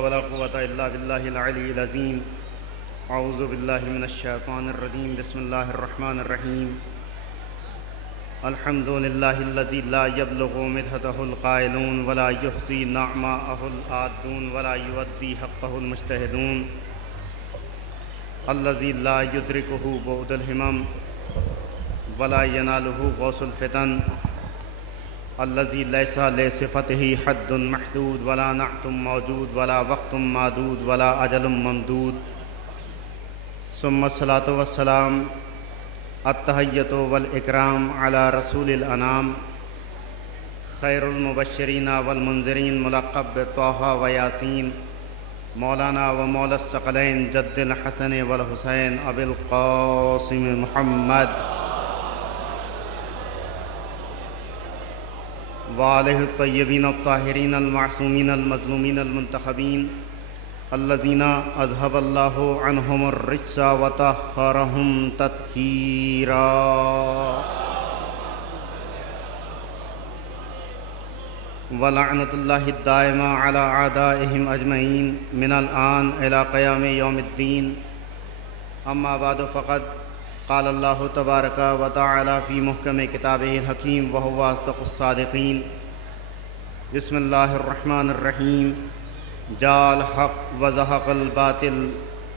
ولا قوة إلا بالله العلي العظيم. أعوذ بالله من الشيطان الرجيم. بسم الله الرحمن الرحيم. الحمد لله الذي لا يبلغ مدحته القائلون ولا يحصي نعماءه العادون ولا يؤدي حقه المجتهدون، الذي لا يدركه بعد الهمم ولا يناله غوث الفتن، الذي ليس لصفته حد محدود ولا نعت موجود ولا وقت معدود ولا أجل ممدود. ثم الصلاة والسلام التحية والإكرام على رسول الأنام، خير المبشرين والمنذرين، ملقب بطه وياسين، مولانا ومولى الثقلين جد الحسن والحسين أبي القاسم محمد وآلہ الطیبین الطاہرین المعصومین المظلومین المنتخبین الذین اذهب اللہ عنہم الرجس وطہرہم تطہیرا. ولعنۃ اللہ الدائمہ علی اعدائہم اجمعین من الآن الی قیام یوم الدین. اما بعد فقد قال اللہ تبارک و تعالی فی محکم کتابہ الحکیم وہو اصدق الصادقین. بسم اللہ الرحمن الرحیم. جاء الحق وزهق الباطل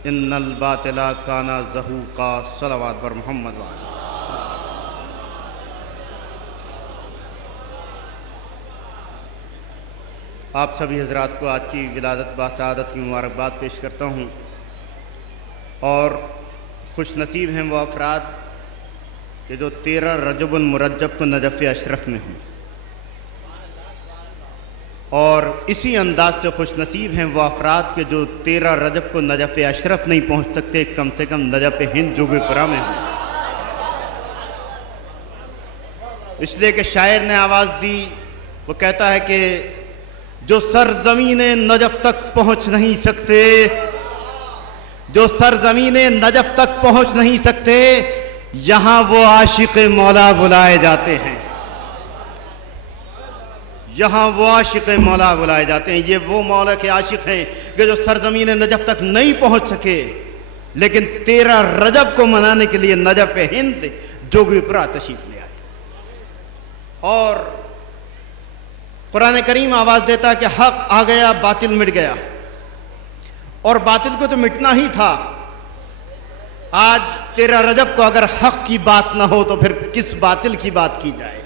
ان الباطل کان زہوقا. صلوات بر محمد وآلہ. آپ سبھی حضرات کو آج کی ولادت باسعادت کی مبارکباد پیش کرتا ہوں، اور خوش نصیب ہیں وہ افراد کہ جو 13 رجب المرجب کو نجف اشرف میں ہیں، اور اسی انداز سے خوش نصیب ہیں وہ افراد کہ جو 13 رجب کو نجف اشرف نہیں پہنچ سکتے، کم سے کم نجف ہند جوگی پورہ میں ہیں. اس لیے کہ شاعر نے آواز دی، وہ کہتا ہے کہ جو سرزمین نجف تک پہنچ نہیں سکتے، جو سرزمین نجف تک پہنچ نہیں سکتے، یہاں وہ عاشق مولا بلائے جاتے ہیں. یہاں وہ عاشق مولا بلائے جاتے ہیں. یہ وہ مولا کے عاشق ہیں کہ جو سرزمین نجف تک نہیں پہنچ سکے، لیکن 13 رجب کو منانے کے لیے نجف ہند جوگی پورہ تشریف لے آئے. اور قرآن کریم آواز دیتا کہ حق آ گیا باطل مٹ گیا، اور باطل کو تو مٹنا ہی تھا. آج 13 رجب کو اگر حق کی بات نہ ہو تو پھر کس باطل کی بات کی جائے.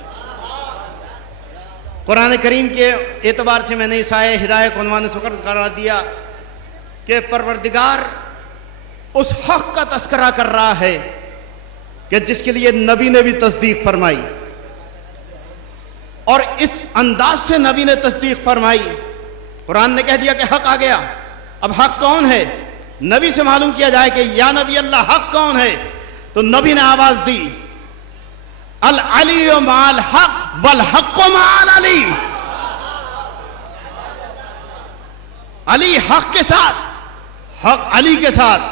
قرآن کریم کے اعتبار سے میں نے اس آیہ ہدایہ کو عنوان سخر قرار دیا کہ پروردگار اس حق کا تذکرہ کر رہا ہے کہ جس کے لیے نبی نے بھی تصدیق فرمائی، اور اس انداز سے نبی نے تصدیق فرمائی. قرآن نے کہہ دیا کہ حق آ گیا. اب حق کون ہے؟ نبی سے معلوم کیا جائے کہ یا نبی اللہ حق کون ہے. تو نبی نے آواز دی، العلی مع الحق والحق مع العلی. علی حق کے ساتھ، حق علی کے ساتھ.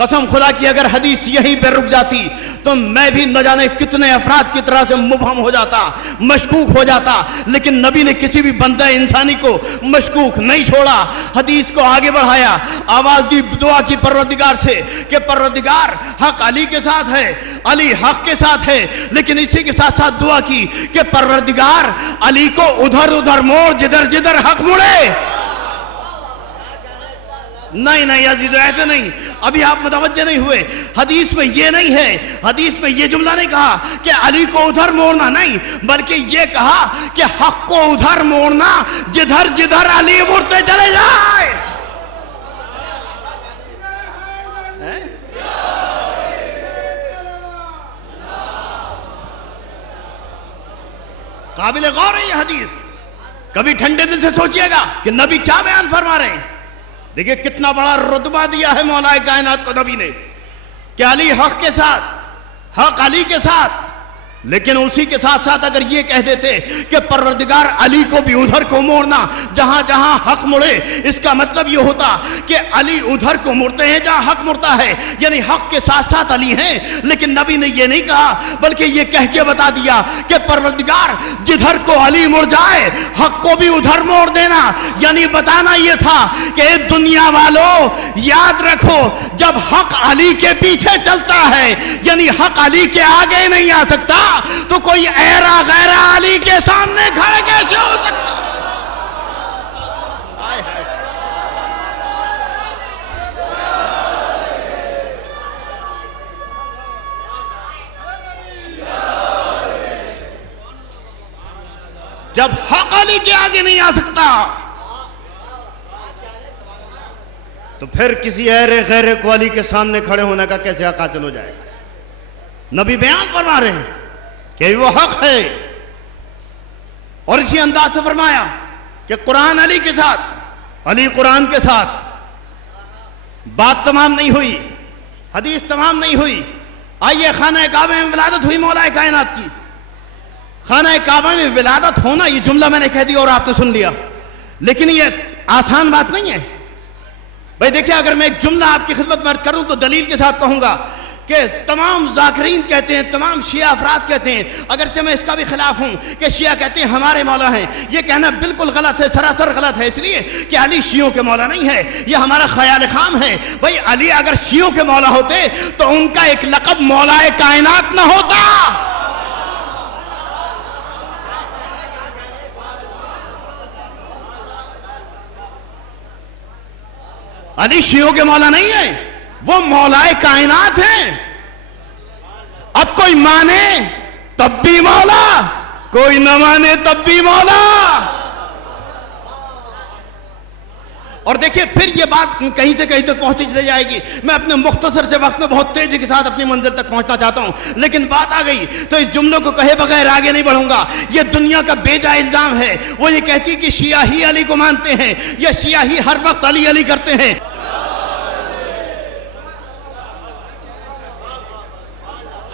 قسم خدا کی اگر حدیث یہیں پہ رک جاتی تو میں بھی نہ جانے کتنے افراد کی طرح سے مبہم ہو جاتا، مشکوک ہو جاتا. لیکن نبی نے کسی بھی بندہ انسانی کو مشکوک نہیں چھوڑا، حدیث کو آگے بڑھایا، آواز دی دعا کی پروردگار سے کہ پروردگار حق علی کے ساتھ ہے، علی حق کے ساتھ ہے. لیکن اسی کے ساتھ ساتھ دعا کی کہ پروردگار علی کو ادھر ادھر موڑ جدھر جدھر حق مڑے. نہیں عزیزو، ایسے نہیں. ابھی آپ متوجہ نہیں ہوئے. حدیث میں یہ نہیں ہے، حدیث میں یہ جملہ نہیں کہا کہ علی کو ادھر موڑنا، نہیں، بلکہ یہ کہا کہ حق کو ادھر موڑنا جدھر جدھر علی مڑتے چلے جائے. قابل غور ہے یہ حدیث. کبھی ٹھنڈے دل سے سوچئے گا کہ نبی کیا بیان فرما رہے ہیں. دیکھیں کتنا بڑا رتبہ دیا ہے مولا کائنات کو نبی نے کہ علی حق کے ساتھ، حق علی کے ساتھ. لیکن اسی کے ساتھ ساتھ اگر یہ کہہ دیتے کہ پروردگار علی کو بھی ادھر کو موڑنا جہاں جہاں حق مڑے، اس کا مطلب یہ ہوتا کہ علی ادھر کو مڑتے ہیں جہاں حق مڑتا ہے، یعنی حق کے ساتھ ساتھ علی ہیں۔ لیکن نبی نے یہ نہیں کہا، بلکہ یہ کہہ کے بتا دیا کہ پروردگار جدھر کو علی مڑ جائے حق کو بھی ادھر موڑ دینا، یعنی بتانا یہ تھا کہ دنیا والوں یاد رکھو، جب حق علی کے پیچھے چلتا ہے، یعنی حق علی کے آگے نہیں آ سکتا، تو کوئی ایرا غیرہ علی کے سامنے کھڑے کیسے ہو سکتا؟ جب حق علی کے آگے نہیں آ سکتا تو پھر کسی ایرے غیرے کو علی کے سامنے کھڑے ہونے کا کیسے حق حاصل ہو جائے گا؟ نبی بیان فرما رہے ہیں کہ وہ حق ہے، اور اسی انداز سے فرمایا کہ قرآن علی کے ساتھ، علی قرآن کے ساتھ۔ بات تمام نہیں ہوئی، حدیث تمام نہیں ہوئی۔ آئیے، خانہ کعبہ میں ولادت ہوئی مولا کائنات کی۔ خانہ کعبہ میں ولادت ہونا، یہ جملہ میں نے کہہ دیا اور آپ نے سن لیا، لیکن یہ آسان بات نہیں ہے بھائی۔ دیکھیں، اگر میں ایک جملہ آپ کی خدمت میں عرض کروں تو دلیل کے ساتھ کہوں گا کہ تمام ذاکرین کہتے ہیں، تمام شیعہ افراد کہتے ہیں، اگرچہ میں اس کا بھی خلاف ہوں کہ شیعہ کہتے ہیں ہمارے مولا ہیں، یہ کہنا بالکل غلط ہے، سراسر غلط ہے، اس لیے کہ علی شیعوں کے مولا نہیں ہے، یہ ہمارا خیال خام ہے۔ بھائی علی اگر شیعوں کے مولا ہوتے تو ان کا ایک لقب مولا کائنات نہ ہوتا۔ علی شیعوں کے مولا نہیں ہے، وہ مولا کائنات ہیں۔ اب کوئی مانے تب بھی مولا، کوئی نہ مانے تب بھی مولا۔ اور دیکھیں پھر یہ بات کہیں سے کہیں تک پہنچتی چلی جائے گی۔ میں اپنے مختصر سے وقت میں بہت تیزی کے ساتھ اپنی منزل تک پہنچنا چاہتا ہوں، لیکن بات آ گئی تو اس جملوں کو کہے بغیر آگے نہیں بڑھوں گا۔ یہ دنیا کا بیجا الزام ہے، وہ یہ کہتی کہ شیعہ ہی علی کو مانتے ہیں، یا شیعہ ہی ہر وقت علی علی کرتے ہیں۔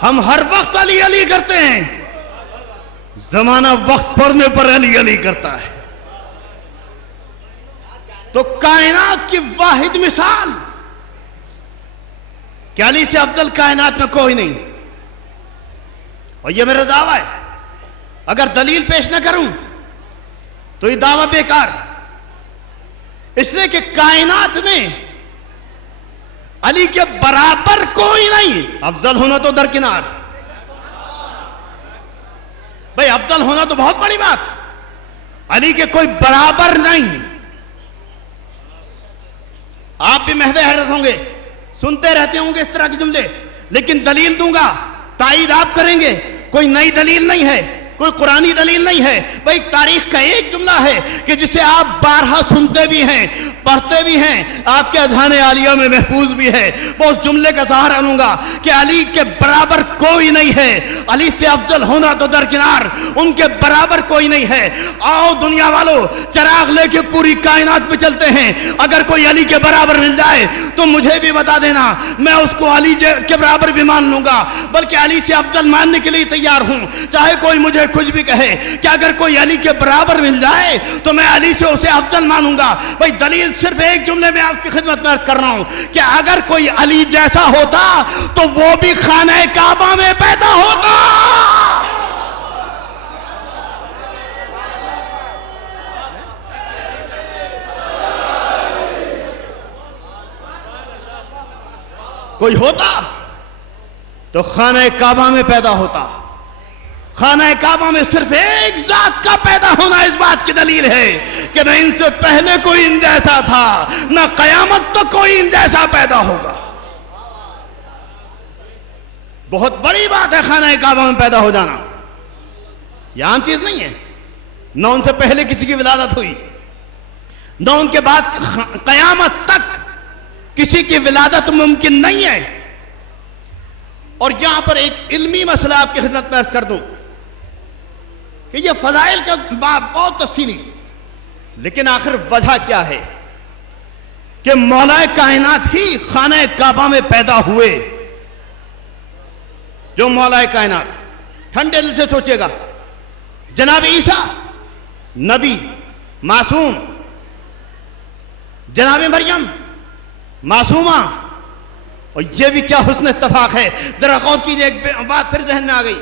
ہم ہر وقت علی علی کرتے ہیں، زمانہ وقت پڑنے پر علی علی کرتا ہے۔ تو کائنات کی واحد مثال کہ علی سے افضل کائنات میں کوئی نہیں، اور یہ میرا دعویٰ ہے۔ اگر دلیل پیش نہ کروں تو یہ دعویٰ بیکار، اس لیے کہ کائنات میں علی کے برابر کوئی نہیں۔ افضل ہونا تو درکنار، بھئی افضل ہونا تو بہت بڑی بات، علی کے کوئی برابر نہیں۔ آپ بھی محو حیرت ہوں گے، سنتے رہتے ہوں گے اس طرح کے جملے، لیکن دلیل دوں گا، تائید آپ کریں گے۔ کوئی نئی دلیل نہیں ہے، کوئی قرآنی دلیل نہیں ہے، بھئی تاریخ کا ایک جملہ ہے کہ جسے آپ بارہا سنتے بھی ہیں، پڑھتے بھی ہیں، آپ کے اذہان عالیہ میں محفوظ بھی ہے۔ وہ اس جملے کا سہارا لوں گا کہ علی کے برابر کوئی نہیں ہے، علی سے افضل ہونا تو درکنار، ان کے برابر کوئی نہیں ہے۔ آؤ دنیا والو، چراغ لے کے پوری کائنات میں چلتے ہیں، اگر کوئی علی کے برابر مل جائے تو مجھے بھی بتا دینا، میں اس کو علی کے برابر بھی مان لوں گا، بلکہ علی سے افضل ماننے کے لیے تیار ہوں۔ چاہے کوئی مجھے کچھ بھی کہے کہ اگر کوئی علی کے برابر مل جائے تو میں علی سے اسے افضل مانوں گا۔ بھئی دلیل صرف ایک جملے میں آپ کی خدمت میں عرض کر رہا ہوں کہ اگر کوئی علی جیسا ہوتا تو وہ بھی خانہ کعبہ میں پیدا ہوتا۔ کوئی ہوتا تو خانہ کعبہ میں پیدا ہوتا۔ خانہ کعبہ میں صرف ایک ذات کا پیدا ہونا اس بات کی دلیل ہے کہ نہ ان سے پہلے کوئی ان جیسا تھا، نہ قیامت تو کوئی ان جیسا پیدا ہوگا۔ بہت بڑی بات ہے خانہ کعبہ میں پیدا ہو جانا، یہ عام چیز نہیں ہے۔ نہ ان سے پہلے کسی کی ولادت ہوئی، نہ ان کے بعد قیامت تک کسی کی ولادت ممکن نہیں ہے۔ اور یہاں پر ایک علمی مسئلہ آپ کی خدمت میں عرض کر دوں کہ یہ فضائل کا باب بہت تفصیلی، لیکن آخر وجہ کیا ہے کہ مولا کائنات ہی خانہ کعبہ میں پیدا ہوئے۔ جو مولا کائنات ٹھنڈے دل سے سوچے گا. جناب عیسیٰ نبی معصوم, جناب مریم معصومہ, اور یہ بھی کیا حسن اتفاق ہے. ذرا غور کیجئے, ایک بات پھر ذہن میں آ گئی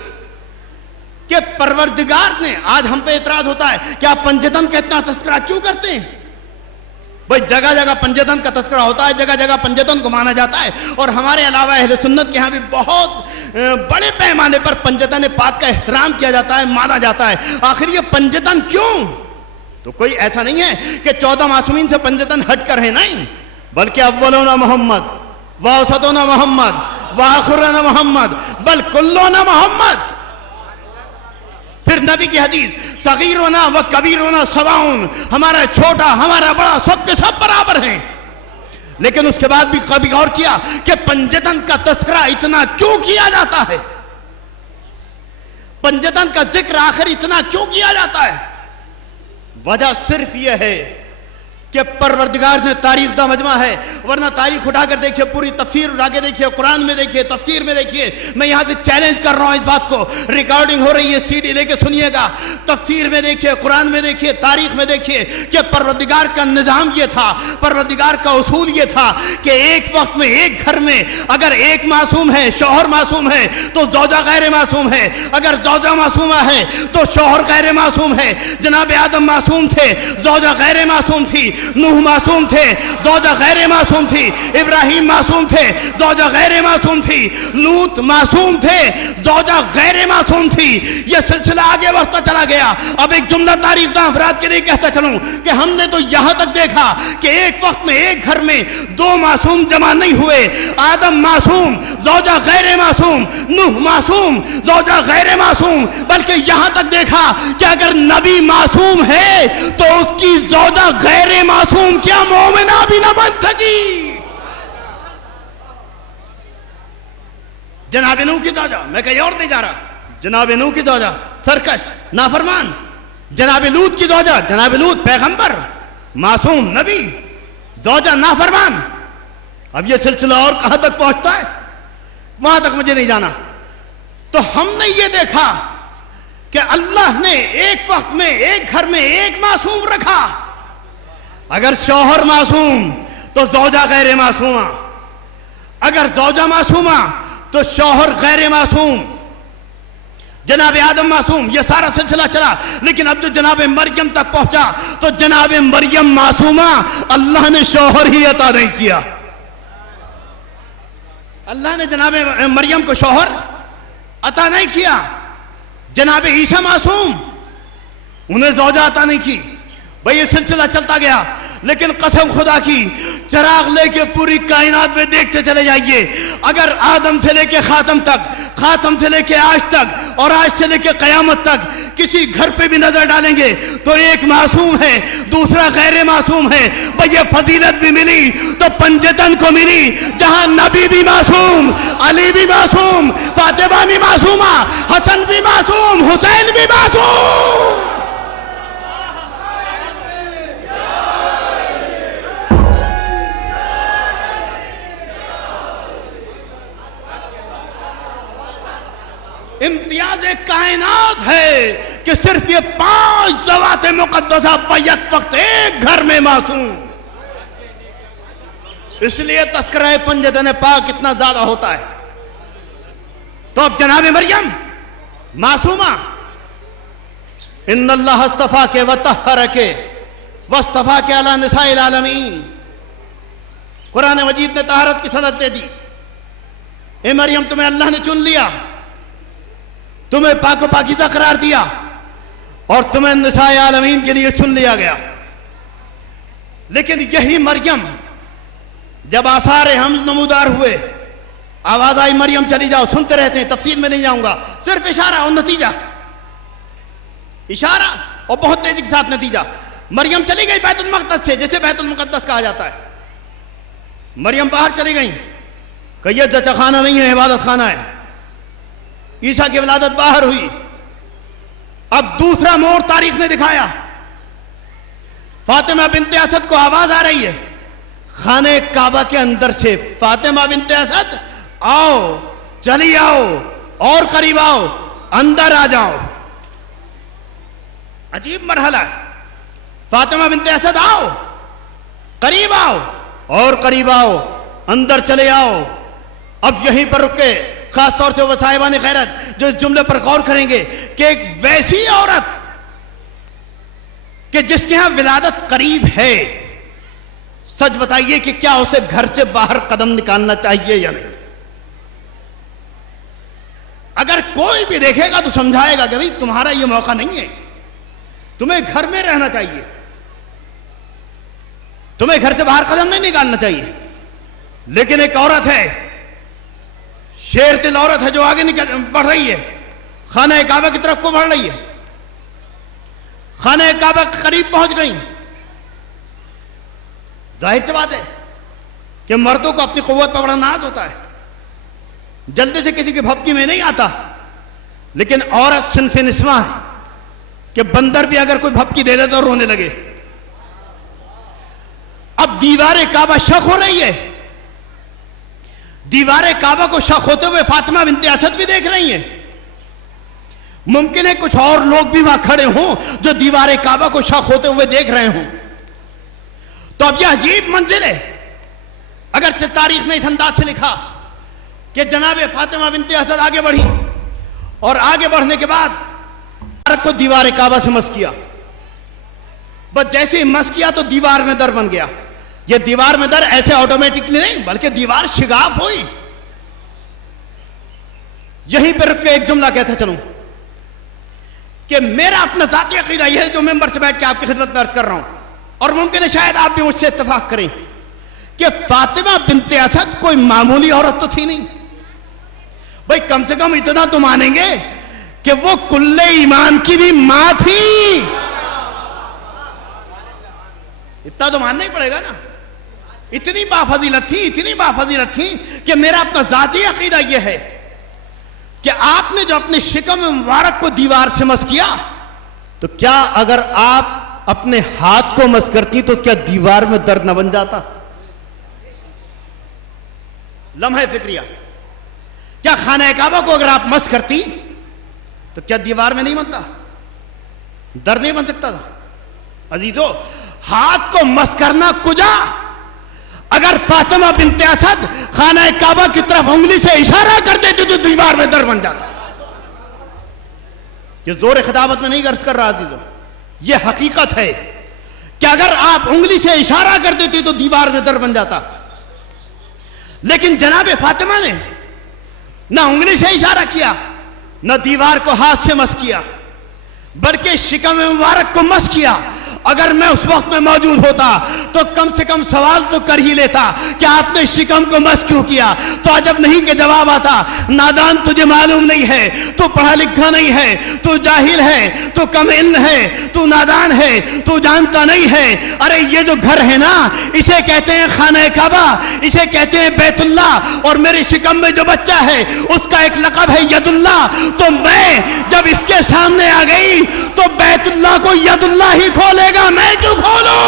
کہ پروردگار نے, آج ہم پہ اعتراض ہوتا ہے کہ آپ پنجتن کا اتنا تذکرہ کیوں کرتے ہیں؟ بھئی جگہ جگہ پنجتن کا تذکرہ ہوتا ہے, جگہ جگہ پنجتن کو مانا جاتا ہے, اور ہمارے علاوہ اہل سنت کے ہاں بھی بہت بڑے پیمانے پر پنجتن پاک کا احترام کیا جاتا ہے, مانا جاتا ہے. آخر یہ پنجتن کیوں؟ تو کوئی ایسا نہیں ہے کہ 14 معصومین سے پنجتن ہٹ کر ہے, نہیں, بلکہ اولون محمد واوسطون محمد واخرون محمد بل کلون محمد. پھر نبی کی حدیث صغیرنا و کبیرنا سواؤن, ہمارا چھوٹا ہمارا بڑا سب کے سب برابر ہیں. لیکن اس کے بعد بھی کبھی غور کیا کہ پنجتن کا تذکرہ اتنا کیوں کیا جاتا ہے؟ پنجتن کا ذکر آخر اتنا کیوں کیا جاتا ہے؟ وجہ صرف یہ ہے کہ پروردگار نے تاریخ دا مجمع ہے, ورنہ تاریخ اٹھا کر دیکھیے, پوری تفسیر اٹھا کے دیکھیے, قرآن میں دیکھیے, تفسیر میں دیکھیے. میں یہاں سے چیلنج کر رہا ہوں اس بات کو, ریکارڈنگ ہو رہی ہے, سی ڈی لے کے سنیے گا. تفسیر میں دیکھیے, قرآن میں دیکھیے, تاریخ میں دیکھیے کہ پروردگار کا نظام یہ تھا, پروردگار کا اصول یہ تھا کہ ایک وقت میں ایک گھر میں اگر ایک معصوم ہے, شوہر معصوم ہے, تو زوجہ غیر معصوم ہے. اگر زوجہ معصومہ ہے تو شوہر غیر معصوم ہے. جناب آدم معصوم تھے, زوجہ غیر معصوم تھی. نوح معصوم تھے, زوجہ غیر معصوم تھی. ابراہیم معصوم تھے, زوجہ غیر معصوم تھی. لوط معصوم تھے, زوجہ غیر معصوم تھی. یہ سلسلہ آگے بڑھتا چلا گیا. اب ایک جملہ تاریخ داں افراد کے لیے کہتا چلوں کہ ہم نے تو یہاں تک دیکھا کہ ایک وقت میں ایک گھر میں 2 معصوم جمع نہیں ہوئے. آدم معصوم, زوجہ غیر معصوم. نوح معصوم, زوجہ غیر معصوم. بلکہ یہاں تک دیکھا کہ اگر نبی معصوم ہے تو اس کی زوجہ غیر معصوم کیا مومنہ بھی نہ بن سکی. جناب نوح کی زوجہ, میں کہیں اور نہیں جا رہا, جناب نوح کی زوجہ سرکش نافرمان. جناب لوط کی زوجہ, جناب لوط پیغمبر معصوم نبی, زوجہ نافرمان. اب یہ سلسلہ اور کہاں تک پہنچتا ہے, وہاں تک مجھے نہیں جانا. تو ہم نے یہ دیکھا کہ اللہ نے ایک وقت میں ایک گھر میں ایک معصوم رکھا. اگر شوہر معصوم تو زوجہ غیر معصومہ, اگر زوجہ معصومہ تو شوہر غیر معصوم. جناب آدم معصوم, یہ سارا سلسلہ چلا. لیکن اب جو جناب مریم تک پہنچا تو جناب مریم معصومہ, اللہ نے شوہر ہی عطا نہیں کیا. اللہ نے جناب مریم کو شوہر عطا نہیں کیا. جناب عیسیٰ معصوم, انہیں زوجہ عطا نہیں کی. بھئی یہ سلسلہ چلتا گیا. لیکن قسم خدا کی, چراغ لے کے پوری کائنات میں دیکھتے چلے جائیے. اگر آدم سے لے کے خاتم تک, خاتم سے لے کے آج تک, اور آج سے لے کے قیامت تک کسی گھر پہ بھی نظر ڈالیں گے تو ایک معصوم ہے, دوسرا غیر معصوم ہے. بھئی یہ فضیلت بھی ملی تو پنجتن کو ملی, جہاں نبی بھی معصوم, علی بھی معصوم, فاطمہ بھی معصومہ, حسن بھی معصوم, حسین بھی معصوم. امتیاز کائنات ہے کہ صرف یہ 5 ذوات مقدسہ بیک وقت ایک گھر میں معصوم. اس لیے تذکرہ پنجتن پاک اتنا زیادہ ہوتا ہے. تو اب جناب مریم معصومہ, ان اللہ اصطفا کے وطہر کے واصطفا کے علی نساء العالمین. قرآن مجید نے طہارت کی سند دے دی. اے مریم, تمہیں اللہ نے چن لیا, تمہیں پاک و پاکیزہ قرار دیا, اور تمہیں نساء عالمین کے لیے چن لیا گیا. لیکن یہی مریم جب آثار حمل نمودار ہوئے, آواز آئی مریم چلی جاؤ. سنتے رہتے ہیں, تفصیل میں نہیں جاؤں گا, صرف اشارہ اور نتیجہ, اشارہ اور بہت تیزی کے ساتھ نتیجہ. مریم چلی گئی بیت المقدس سے, جسے بیت المقدس کہا جاتا ہے. مریم باہر چلی گئی, کہ یہ جچہ خانہ نہیں ہے, عبادت خانہ ہے. عیسیٰ کی ولادت باہر ہوئی. اب دوسرا موڑ تاریخ نے دکھایا. فاطمہ بنت اسد کو آواز آ رہی ہے خانہ کعبہ کے اندر سے, فاطمہ بنت اسد آؤ, چلی آؤ, اور قریب آؤ. اندر آ جاؤ. عجیب مرحلہ. فاطمہ بنت اسد آؤ, قریب آؤ اور قریب آؤ, اندر چلے آؤ. اب یہیں پر رک کے خاص طور سے وہ صاحبان خیرت جو اس جملے پر غور کریں گے کہ ایک ویسی عورت کہ جس کے ہاں ولادت قریب ہے, سچ بتائیے کہ کیا اسے گھر سے باہر قدم نکالنا چاہیے یا نہیں؟ اگر کوئی بھی دیکھے گا تو سمجھائے گا کہ بھئی تمہارا یہ موقع نہیں ہے, تمہیں گھر میں رہنا چاہیے, تمہیں گھر سے باہر قدم نہیں نکالنا چاہیے. لیکن ایک عورت ہے, شیر دل عورت ہے, جو آگے بڑھ رہی ہے, خانہ کعبہ کی طرف کو بڑھ رہی ہے, خانہ کعبہ کے قریب پہنچ گئی. ظاہر سی بات ہے کہ مردوں کو اپنی قوت پر بڑا ناز ہوتا ہے, جلدی سے کسی کی بھپکی میں نہیں آتا. لیکن عورت صنف نسواں ہے کہ بندر بھی اگر کوئی بھپکی دے دے تو رونے لگے. اب دیوار کعبہ شق ہو رہی ہے, دیوار کعبہ کو شق ہوتے ہوئے فاطمہ بنت اسد بھی دیکھ رہی ہیں. ممکن ہے کچھ اور لوگ بھی وہاں کھڑے ہوں جو دیوار کعبہ کو شق ہوتے ہوئے دیکھ رہے ہوں. تو اب یہ عجیب منظر ہے. اگرچہ تاریخ نے اس انداز سے لکھا کہ جناب فاطمہ بنت اسد آگے بڑھی اور آگے بڑھنے کے بعد کو دیوار کعبہ سے مس کیا. بس جیسے ہی مس کیا تو دیوار میں در بن گیا. یہ دیوار میں در ایسے آٹومیٹکلی نہیں بلکہ دیوار شگاف ہوئی. یہیں پہ رک کے ایک جملہ کہتا چلوں کہ میرا اپنا ذاتی عقیدہ یہ ہے جو ممبر سے بیٹھ کے آپ کی خدمت میں عرض کر رہا ہوں, اور ممکن ہے شاید آپ بھی مجھ سے اتفاق کریں کہ فاطمہ بنت اسد کوئی معمولی عورت تو تھی نہیں. بھئی کم سے کم اتنا تو مانیں گے کہ وہ کل ایمان کی بھی ماں تھی. اتنا تو ماننا ہی پڑے گا نا. اتنی بافضیلت تھی, اتنی بافضیلت تھی کہ میرا اپنا ذاتی عقیدہ یہ ہے کہ آپ نے جو اپنے شکم مبارک کو دیوار سے مس کیا, تو کیا اگر آپ اپنے ہاتھ کو مس کرتی تو کیا دیوار میں درد نہ بن جاتا؟ لمحہ فکریہ. کیا خانہ کعبہ کو اگر آپ مس کرتی تو کیا دیوار میں نہیں بنتا, درد نہیں بن سکتا تھا؟ عزیزو, ہاتھ کو مس کرنا کجا, اگر فاطمہ بنت اسد خانہ کعبہ کی طرف انگلی سے اشارہ کر دیتی تو دیوار میں در بن جاتا. یہ زور خطابت میں نہیں عرض کر رہا عزیزو, یہ حقیقت ہے کہ اگر آپ انگلی سے اشارہ کر دیتی تو دیوار میں در بن جاتا. لیکن جناب فاطمہ نے نہ انگلی سے اشارہ کیا, نہ دیوار کو ہاتھ سے مس کیا, بلکہ شکم مبارک کو مس کیا. اگر میں اس وقت میں موجود ہوتا تو کم سے کم سوال تو کر ہی لیتا کہ آپ نے شکم کو مس کیوں کیا. تو عجب نہیں کہ جواب آتا, نادان تجھے معلوم نہیں ہے, تو پڑھا لکھا نہیں ہے, تو جاہل ہے, تو کم علم ہے, تو نادان ہے, تو جانتا نہیں ہے. ارے یہ جو گھر ہے نا, اسے کہتے ہیں خانہ کعبہ, اسے کہتے ہیں بیت اللہ, اور میرے شکم میں جو بچہ ہے اس کا ایک لقب ہے ید اللہ. تو میں جب اس کے سامنے آ گئی تو بیت اللہ کو ید اللہ ہی کھولے گا, میں کیوں کھولوں؟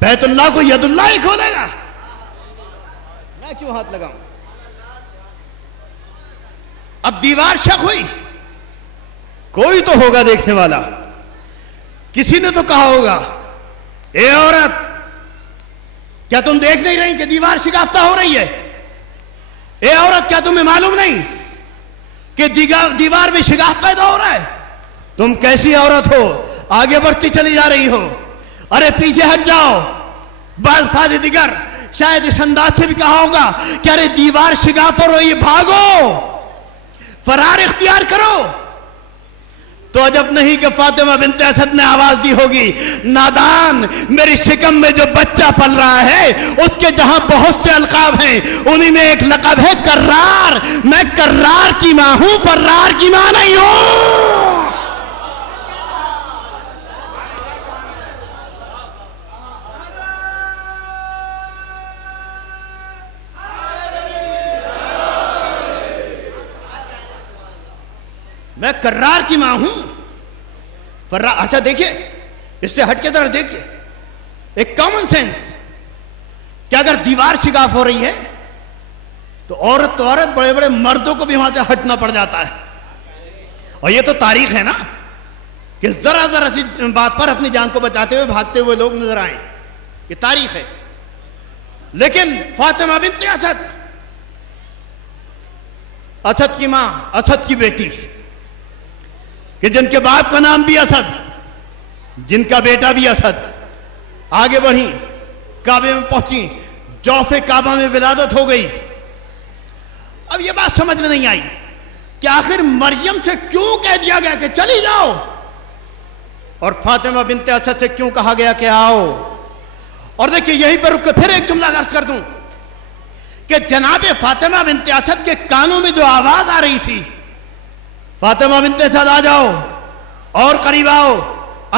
بیت اللہ کو ید اللہ ہی کھولے گا, میں کیوں ہاتھ لگاؤں؟ اب دیوار شق ہوئی, کوئی تو ہوگا دیکھنے والا, کسی نے تو کہا ہوگا اے عورت, کیا تم دیکھ نہیں رہی کہ دیوار شکافتہ ہو رہی ہے؟ اے عورت, کیا تمہیں معلوم نہیں کہ دیوار میں شگاف پیدا ہو رہا ہے؟ تم کیسی عورت ہو, آگے بڑھتی چلی جا رہی ہو, ارے پیچھے ہٹ جاؤ. بالفاظ دیگر شاید اس انداز سے بھی کہا ہوگا کہ ارے دیوار شگاف ہو رہی ہے, بھاگو, فرار اختیار کرو. تو عجب نہیں کہ فاطمہ بنت اسد نے آواز دی ہوگی, نادان, میری شکم میں جو بچہ پل رہا ہے اس کے جہاں بہت سے القاب ہیں, انہی میں ایک لقب ہے کرار. میں کرار کی ماں ہوں, فرار کی ماں نہیں ہوں. میں کرار کی ماں ہوں. اچھا دیکھیے, اس سے ہٹ کے ذرا دیکھیے ایک کامن سینس کہ اگر دیوار شگاف ہو رہی ہے تو عورت بڑے بڑے مردوں کو بھی وہاں سے ہٹنا پڑ جاتا ہے. اور یہ تو تاریخ ہے نا کہ ذرا ذرا سی بات پر اپنی جان کو بچاتے ہوئے بھاگتے ہوئے لوگ نظر آئیں. یہ تاریخ ہے. لیکن فاطمہ بنت اسد کی ماں، اسد کی بیٹی کہ جن کے باپ کا نام بھی اسد، جن کا بیٹا بھی اسد، آگے بڑھی، کعبے میں پہنچی، جوف کعبہ میں ولادت ہو گئی. اب یہ بات سمجھ میں نہیں آئی کہ آخر مریم سے کیوں کہہ دیا گیا کہ چلی جاؤ، اور فاطمہ بنت اسد سے کیوں کہا گیا کہ آؤ. اور دیکھیں یہیں پر رک کے پھر ایک جملہ عرض کر دوں کہ جناب فاطمہ بنت اسد کے کانوں میں جو آواز آ رہی تھی، فاطمہ بنت اسد آ جاؤ، اور قریب آؤ،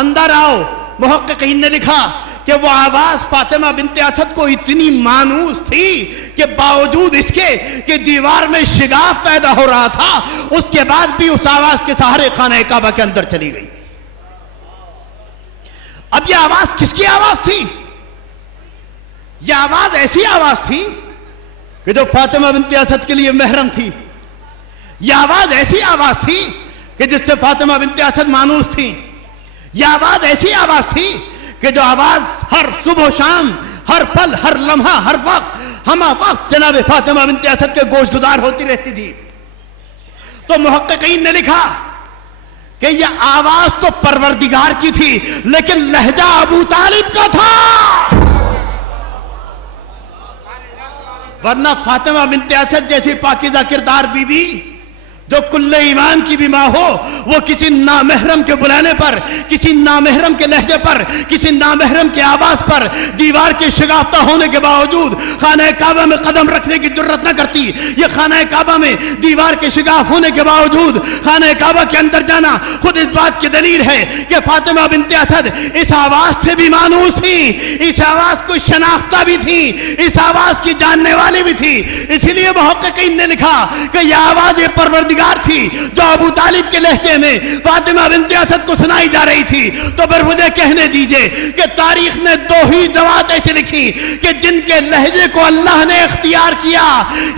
اندر آؤ، محققین نے لکھا کہ وہ آواز فاطمہ بنت اسد کو اتنی مانوس تھی کہ باوجود اس کے کہ دیوار میں شگاف پیدا ہو رہا تھا، اس کے بعد بھی اس آواز کے سہارے خانہ کعبہ کے اندر چلی گئی. اب یہ آواز کس کی آواز تھی؟ یہ آواز ایسی آواز تھی کہ جو فاطمہ بنت اسد کے لیے محرم تھی. یہ آواز ایسی آواز تھی کہ جس سے فاطمہ بنت اسد مانوس تھی. یہ آواز ایسی آواز تھی کہ جو آواز ہر صبح و شام، ہر پل، ہر لمحہ، ہر وقت، ہمہ وقت جناب فاطمہ بنت اسد کے گوش گزار ہوتی رہتی تھی. تو محققین نے لکھا کہ یہ آواز تو پروردگار کی تھی لیکن لہجہ ابو طالب کا تھا. ورنہ فاطمہ بنت اسد جیسی پاکیزہ کردار بی بی جو کل ایمان کی بھی ماں ہو، وہ کسی نامحرم کے بلانے پر، کسی نامحرم کے لہجے پر، کسی نامحرم کے آواز پر دیوار کے شگافتہ ہونے کے باوجود خانہ کعبہ میں قدم رکھنے کی جرت نہ کرتی. یہ خانہ کعبہ میں دیوار کے شگاف ہونے کے باوجود خانہ کعبہ کے اندر جانا خود اس بات کی دلیل ہے کہ فاطمہ بنت اسد اس آواز سے بھی مانوس تھی، اس آواز کو شناختہ بھی تھی، اس آواز کی جاننے والی بھی تھی. اسی لیے محققین نے لکھا کہ یہ آواز یہ پروردگار تھی جو ابو طالب کے لہجے میں فاطمہ بنت اسد کو سنائی جا رہی تھی. تو پھر مجھے کہنے دیجئے کہ تاریخ نے دو ہی جماعت ایسی لکھی کہ جن کے لہجے کو اللہ نے اختیار کیا،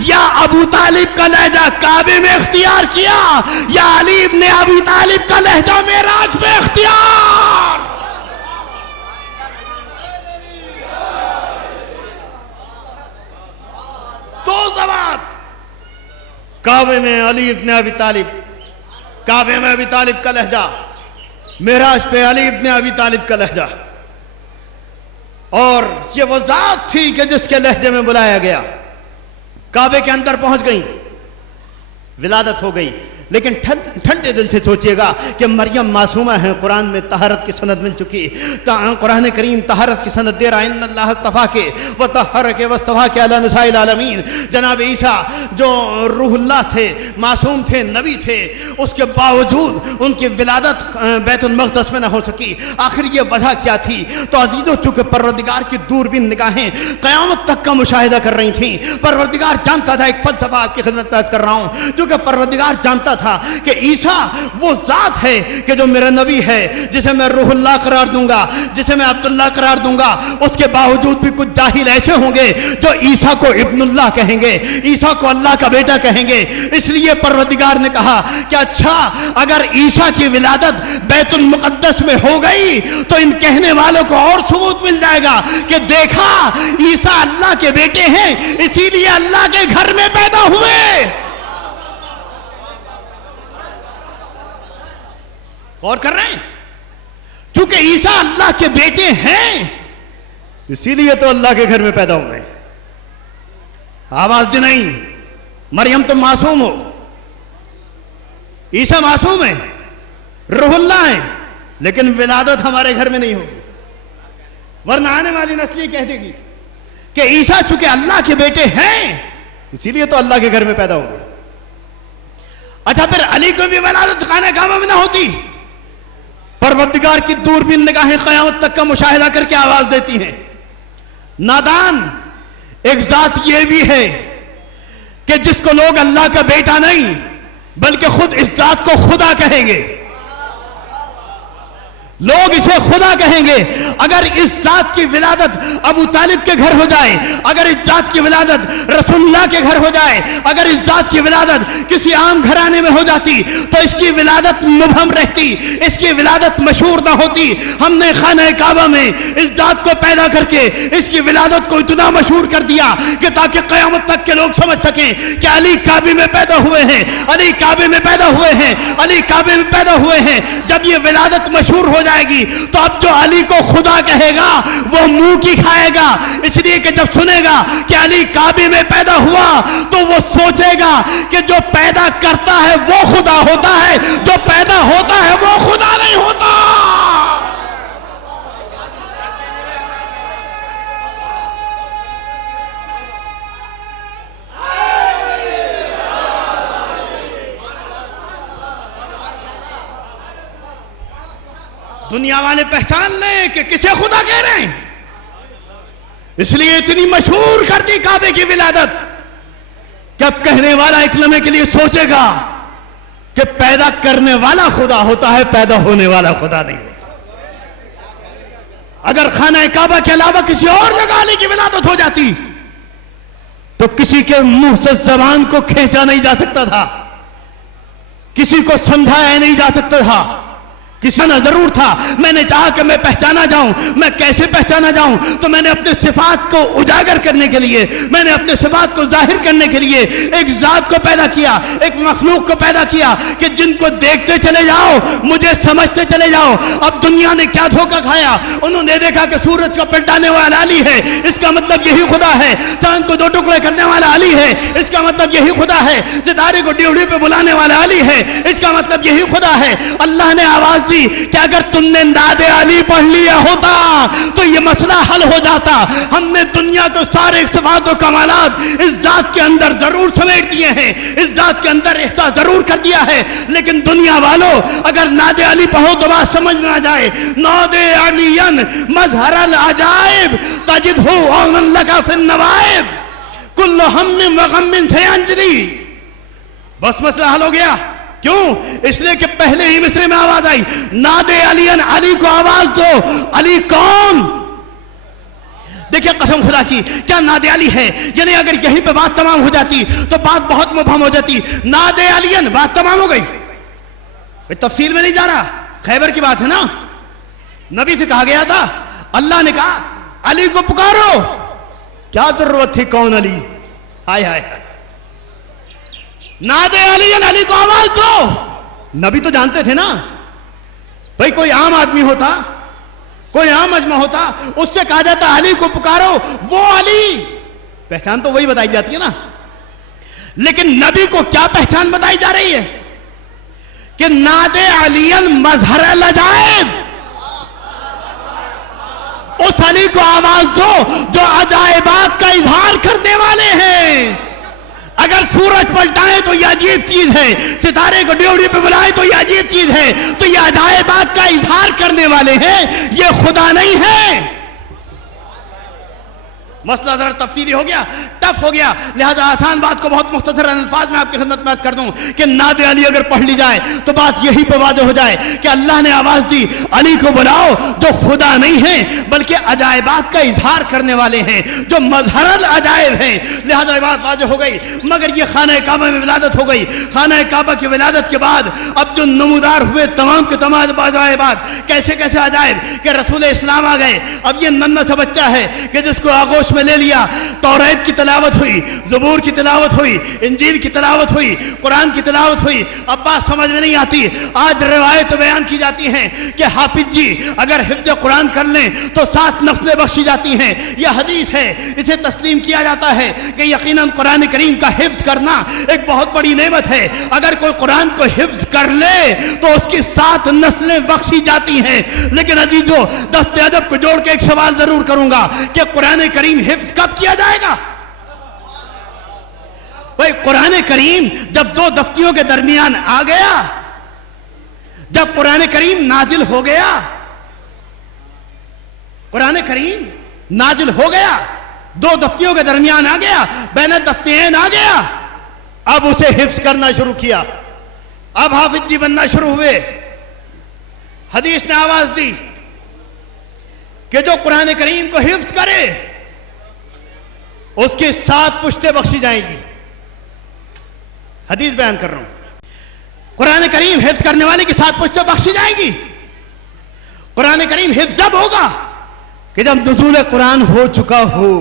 یا ابو طالب کا لہجہ کعبے میں اختیار کیا، یا علی ابن ابی طالب کا لہجہ معراج پہ اختیار. دو جماعت، کعبے میں علی ابن ابی طالب، کعبے میں ابی طالب کا لہجہ، معراج پہ علی ابن ابی طالب کا لہجہ. اور یہ وہ ذات تھی کہ جس کے لہجے میں بلایا گیا. کعبے کے اندر پہنچ گئی، ولادت ہو گئی. لیکن ٹھنڈے دل سے سوچئے گا کہ مریم معصومہ ہیں، قرآن میں طہارت کی سند مل چکی. قرآن کریم طہارت کی سند دے رہا ہے، ان اللہ اصطفیٰ کے وطہر کے واصطفیٰ کے علی نساء العالمین. جناب عیسیٰ جو روح اللہ تھے، معصوم تھے، نبی تھے، اس کے باوجود ان کی ولادت بیت المقدس میں نہ ہو سکی. آخر یہ وجہ کیا تھی؟ تو عزیزو، چونکہ پروردگار کی دوربین نگاہیں قیامت تک کا مشاہدہ کر رہی تھیں. پروردگار جانتا تھا، ایک فلسفہ آپ کی خدمت پیش کر رہا ہوں، چونکہ پروردگار جانتا تھا کہ عیسیٰ وہ ذات ہے کہ جو میرا نبی ہے، جسے میں روح اللہ قرار دوں گا، جسے میں عبداللہ قرار دوں گا. اس کے باوجود بھی کچھ جاہل ایسے ہوں گے جو عیسیٰ کو ابن اللہ کہیں گے، عیسیٰ کو اللہ کا بیٹا کہیں گے. اس لیے پروردگار نے کہا کہ اچھا اگر عیسیٰ کی ولادت بیت المقدس میں ہو گئی تو ان کہنے والوں کو اور ثبوت مل جائے گا کہ دیکھا عیسیٰ اللہ کے بیٹے ہیں، اسی لیے اللہ کے گھر میں پیدا ہوئے. غور کر رہے ہیں؟ چونکہ عیسیٰ اللہ کے بیٹے ہیں اسی لیے تو اللہ کے گھر میں پیدا ہوئے. آواز دی نہیں، مریم تم معصوم ہو، عیسیٰ معصوم ہے، روح اللہ ہیں، لیکن ولادت ہمارے گھر میں نہیں ہوگی. ورنہ آنے والی نسل یہ کہہ دے گی کہ عیسیٰ چونکہ اللہ کے بیٹے ہیں اسی لیے تو اللہ کے گھر میں پیدا ہوئے. اچھا پھر علی کو بھی ولادت خانہ کعبہ میں نہ ہوتی؟ پروردگار کی دوربین نگاہیں قیامت تک کا مشاہدہ کر کے آواز دیتی ہیں. نادان ایک ذات یہ بھی ہے کہ جس کو لوگ اللہ کا بیٹا نہیں بلکہ خود اس ذات کو خدا کہیں گے. لوگ اسے خدا کہیں گے. اگر اس ذات کی ولادت ابو طالب کے گھر ہو جائے, اگر اس ذات کی ولادت رسول اللہ کے گھر ہو جائے, اگر اس ذات کی ولادت کسی عام گھرانے میں ہو جاتی تو اس کی ولادت مبہم رہتی, اس کی ولادت مشہور نہ ہوتی. ہم نے خانہ کعبہ میں اس ذات کو پیدا کر کے اس کی ولادت کو اتنا مشہور کر دیا کہ تاکہ قیامت تک کے لوگ سمجھ سکیں کہ علی کعبے میں پیدا ہوئے ہیں, علی کعبے میں پیدا ہوئے ہیں, علی کعبے میں پیدا ہوئے ہیں. جب یہ ولادت مشہور ہو جائے گی تو اب جو علی کو خدا کہے گا وہ منہ کی کھائے گا, اس لیے کہ جب سنے گا کہ علی کعبے میں پیدا ہوا تو وہ سوچے گا کہ جو پیدا کرتا ہے وہ خدا ہوتا ہے, جو پیدا ہوتا ہے وہ خدا نہیں ہوتا. دنیا والے پہچان لیں کہ کسے خدا کہہ رہے ہیں, اس لیے اتنی مشہور کر دی کعبے کی ولادت کہ اب کہنے والا ایک لمحے کے لیے سوچے گا کہ پیدا کرنے والا خدا ہوتا ہے, پیدا ہونے والا خدا نہیں ہوتا. اگر خانہ کعبہ کے علاوہ کسی اور جگہ علی کی ولادت ہو جاتی تو کسی کے منہ سے زبان کو کھینچا نہیں جا سکتا تھا, کسی کو سمجھایا نہیں جا سکتا تھا. کسی نے ضرور تھا, میں نے چاہا کہ میں پہچانا جاؤں. میں کیسے پہچانا جاؤں؟ تو میں نے اپنے صفات کو اجاگر کرنے کے لیے, میں نے اپنے صفات کو ظاہر کرنے کے لیے ایک ذات کو پیدا کیا, ایک مخلوق کو پیدا کیا کہ جن کو دیکھتے چلے جاؤ, مجھے سمجھتے چلے جاؤ. اب دنیا نے کیا دھوکہ کھایا, انہوں نے دیکھا کہ سورج کو پلٹانے والا علی ہے, اس کا مطلب یہی خدا ہے. چاند کو دو ٹکڑے کرنے والا علی ہے, اس کا مطلب یہی خدا ہے. ستارے کو ڈیوڑی پہ بلانے والا علی ہے, اس کا مطلب یہی خدا ہے. اللہ نے آواز دی کہ اگر تم نے ناد علی پڑھ لیا ہوتا تو یہ مسئلہ حل ہو جاتا. ہم نے دنیا کو سارے صفات و کمالات اس ذات کے اندر ضرور سمیٹ دیے ہیں, اس ذات کے اندر احساس ضرور کر دیا ہے, لیکن دنیا والوں اگر ناد علی پڑھو تو بات سمجھ میں آ جائے. ناد علی مظہر العجائب تجدہ عونا لک فی النوائب کل ہم و غم سے انجلی. بس مسئلہ حل ہو گیا. کیوں؟ اس لیے کہ پہلے ہی مصرے میں آواز آئی, ناد علی, علی کو آواز دو. علی کون؟ دیکھیں قسم خدا کی, کیا ناد علی ہے؟ یعنی اگر یہیں پہ بات تمام ہو جاتی تو بات بہت مبہم ہو جاتی. ناد علی بات تمام ہو گئی. تفصیل میں نہیں جا رہا, خیبر کی بات ہے نا. نبی سے کہا گیا تھا, اللہ نے کہا علی کو پکارو. کیا ضرورت تھی کون علی؟ ہائے ہائے, ناد علی, علی کو آواز دو. نبی تو جانتے تھے نا بھئی, کوئی عام آدمی ہوتا, کوئی عام مجمع ہوتا, اس سے کہا جاتا علی کو پکارو, وہ علی, پہچان تو وہی بتائی جاتی ہے نا. لیکن نبی کو کیا پہچان بتائی جا رہی ہے کہ ناد علی مظہر العجائب, اس علی کو آواز دو جو عجائبات کا اظہار کرنے والے ہیں. اگر سورج پلٹائیں تو یہ عجیب چیز ہے, ستارے کو ڈیوڑی پہ بلائیں تو یہ عجیب چیز ہے, تو یہ عجائبات کا اظہار کرنے والے ہیں, یہ خدا نہیں ہے. مسئلہ ذرا تفصیلی ہو گیا, ٹف ہو گیا, لہذا آسان بات کو بہت مختصر الفاظ میں آپ کی خدمت میں عرض کر دوں کہ ناد علی اگر پڑھ لی جائے تو بات یہی پہ واضح ہو جائے کہ اللہ نے آواز دی علی کو بلاؤ جو خدا نہیں ہیں بلکہ عجائبات کا اظہار کرنے والے ہیں, جو مظہر العجائب ہیں. لہذا بات واضح ہو گئی. مگر یہ خانہ کعبہ میں ولادت ہو گئی. خانہ کعبہ کی ولادت کے بعد اب جو نمودار ہوئے تمام کے تمام عجائبات, کیسے کیسے عجائب کہ رسول اسلام آ گئے. اب یہ ننھا سا بچہ ہے کہ جس کو آغوش میں لے لیا, توریت کی تلاوت ہوئی, زبور کی تلاوت ہوئی, انجیل کی تلاوت ہوئی, قرآن کی تلاوت ہوئی. اب بات سمجھ میں نہیں آتی. آج روایت بیان کی جاتی ہیں کہ حافظ جی اگر حفظ قرآن کر لیں تو 7 نسلیں بخشی جاتی ہیں. یہ حدیث ہے, اسے تسلیم کیا جاتا ہے کہ یقیناً قرآن کریم کا حفظ کرنا ایک بہت بڑی نعمت ہے. اگر کوئی قرآن کو حفظ کر لے تو اس کی 7 نسلیں بخشی جاتی ہیں. لیکن عزیزو, دست ادب کو جوڑ کے ایک سوال ضرور کروں گا کہ قرآن کریم حفظ کب کیا جائے گا؟ بھئی قرآن کریم جب 2 دفتیوں کے درمیان آ گیا, جب قرآن کریم نازل ہو گیا, قرآن کریم نازل ہو گیا, 2 دفتیوں کے درمیان آ گیا, بین الدفتین آ گیا, اب اسے حفظ کرنا شروع کیا. اب حافظ جی بننا شروع ہوئے. حدیث نے آواز دی کہ جو قرآن کریم کو حفظ کرے اس کی 7 پشتیں بخشی جائیں گی. حدیث بیان کر رہا ہوں. قرآن کریم حفظ کرنے والے کی 7 پشتیں بخشی جائیں گی. قرآن کریم حفظ جب ہوگا کہ جب نزول قرآن ہو چکا ہو.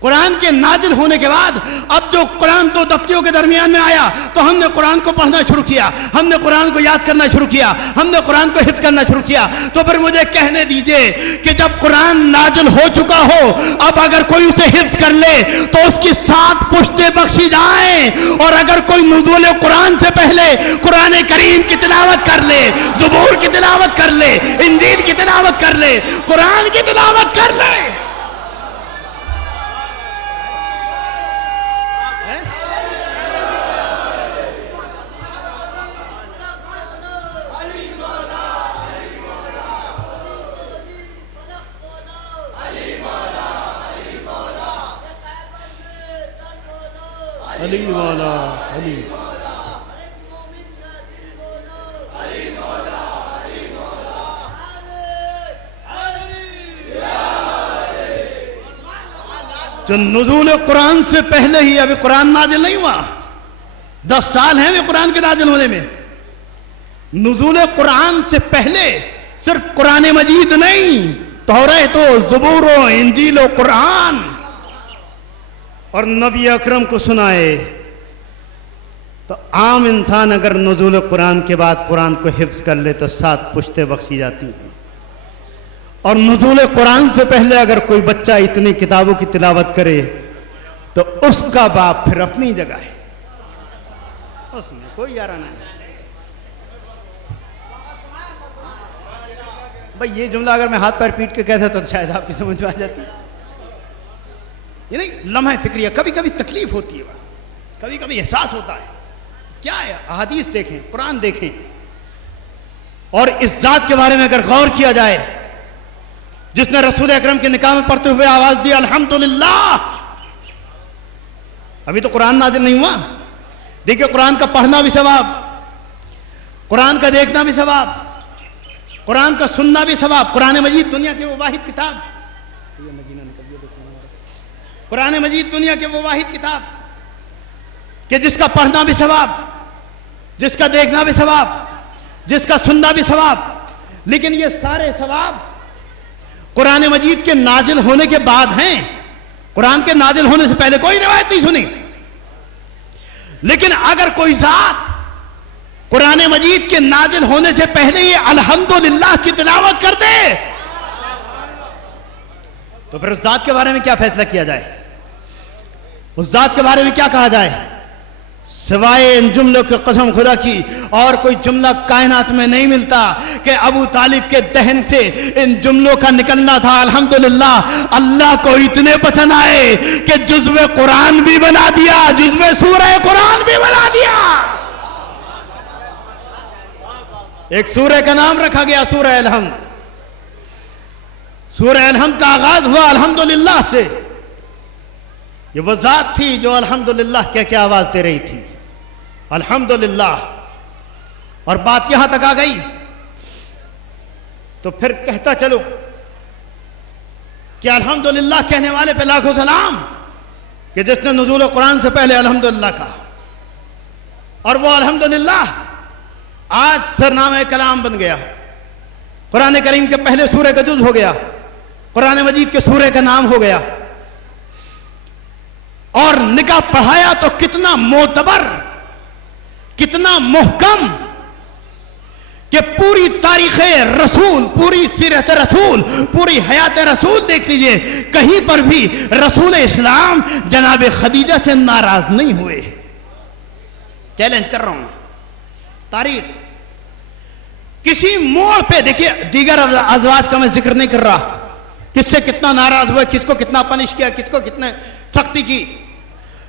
قرآن کے نازل ہونے کے بعد اب جو قرآن 2 دفتیوں کے درمیان میں آیا تو ہم نے قرآن کو پڑھنا شروع کیا, ہم نے قرآن کو یاد کرنا شروع کیا, ہم نے قرآن کو حفظ کرنا شروع کیا. تو پھر مجھے کہنے دیجئے کہ جب قرآن نازل ہو چکا ہو, اب اگر کوئی اسے حفظ کر لے تو اس کی 7 پشتیں بخشی جائیں, اور اگر کوئی نزول قرآن سے پہلے قرآن کریم کی تلاوت کر لے, زبور کی تلاوت کر لے, انجیل کی تلاوت کر لے, قرآن کی تلاوت کر لے, علی مولا علی جو نزول قرآن سے پہلے ہی ابھی قرآن نازل نہیں ہوا, 10 سال ہیں ابھی قرآن کے نازل ہونے میں. نزول قرآن سے پہلے صرف قرآن مجید نہیں, توریت و زبور و انجیل و قرآن اور نبی اکرم کو سنائے. تو عام انسان اگر نزول قرآن کے بعد قرآن کو حفظ کر لے تو 7 پشتیں بخشی جاتی ہیں. اور نزول قرآن سے پہلے اگر کوئی بچہ اتنی کتابوں کی تلاوت کرے تو اس کا باپ پھر اپنی جگہ ہے, اس میں کوئی یارانہ نہیں. بھئی یہ جملہ اگر میں ہاتھ پیر پیٹ کے کہتا تو شاید آپ کی سمجھ آ جاتی. یہ نہیں لمحہ فکریہ, کبھی کبھی تکلیف ہوتی ہے, کبھی کبھی احساس ہوتا ہے. کیا ہے, احادیث دیکھیں, قرآن دیکھیں, اور اس ذات کے بارے میں اگر غور کیا جائے جس نے رسول اکرم کے نکاح میں پڑھتے ہوئے آواز دی الحمدللہ. ابھی تو قرآن نازل نہیں ہوا. دیکھیں قرآن کا پڑھنا بھی ثواب, قرآن کا دیکھنا بھی ثواب, قرآن کا سننا بھی ثواب. قرآن مجید دنیا کے وہ واحد کتاب, قرآن مجید دنیا کے وہ واحد کتاب کہ جس کا پڑھنا بھی ثواب, جس کا دیکھنا بھی ثواب, جس کا سننا بھی ثواب. لیکن یہ سارے ثواب قرآن مجید کے نازل ہونے کے بعد ہیں. قرآن کے نازل ہونے سے پہلے کوئی روایت نہیں سنی. لیکن اگر کوئی ذات قرآن مجید کے نازل ہونے سے پہلے ہی الحمدللہ کی تلاوت کر دے تو پھر اس ذات کے بارے میں کیا فیصلہ کیا جائے, اس ذات کے بارے میں کیا کہا جائے؟ سوائے ان جملوں کی قسم خدا کی اور کوئی جملہ کائنات میں نہیں ملتا کہ ابو طالب کے دہن سے ان جملوں کا نکلنا تھا الحمدللہ اللہ کو اتنے پسند آئے کہ جزو قرآن بھی بنا دیا, جزو سورہ قرآن بھی بنا دیا. ایک سورہ کا نام رکھا گیا سورہ الحمد. سورہ الحمد کا آغاز ہوا الحمدللہ سے. یہ وہ ذات تھی جو الحمدللہ کہہ کے آواز دے رہی تھی الحمدللہ. اور بات یہاں تک آ گئی تو پھر کہتا چلو کہ الحمدللہ کہنے والے پہ لاکھوں سلام کہ جس نے نزول قرآن سے پہلے الحمدللہ کہا. اور وہ الحمدللہ آج سرنامہ کلام بن گیا. قرآن کریم کے پہلے سورہ کا جز ہو گیا, قرآن مجید کے سورہ کا نام ہو گیا. اور نکاح پڑھایا تو کتنا معتبر, کتنا محکم کہ پوری تاریخ رسول, پوری سیرت رسول, پوری حیات رسول دیکھ لیجئے, کہیں پر بھی رسول اسلام جناب خدیجہ سے ناراض نہیں ہوئے. چیلنج کر رہا ہوں, تاریخ کسی موڑ پہ دیکھیے, دیگر ازواج کا میں ذکر نہیں کر رہا, کس سے کتنا ناراض ہوئے, کس کو کتنا پنش کیا, کس کو کتنے سختی کی,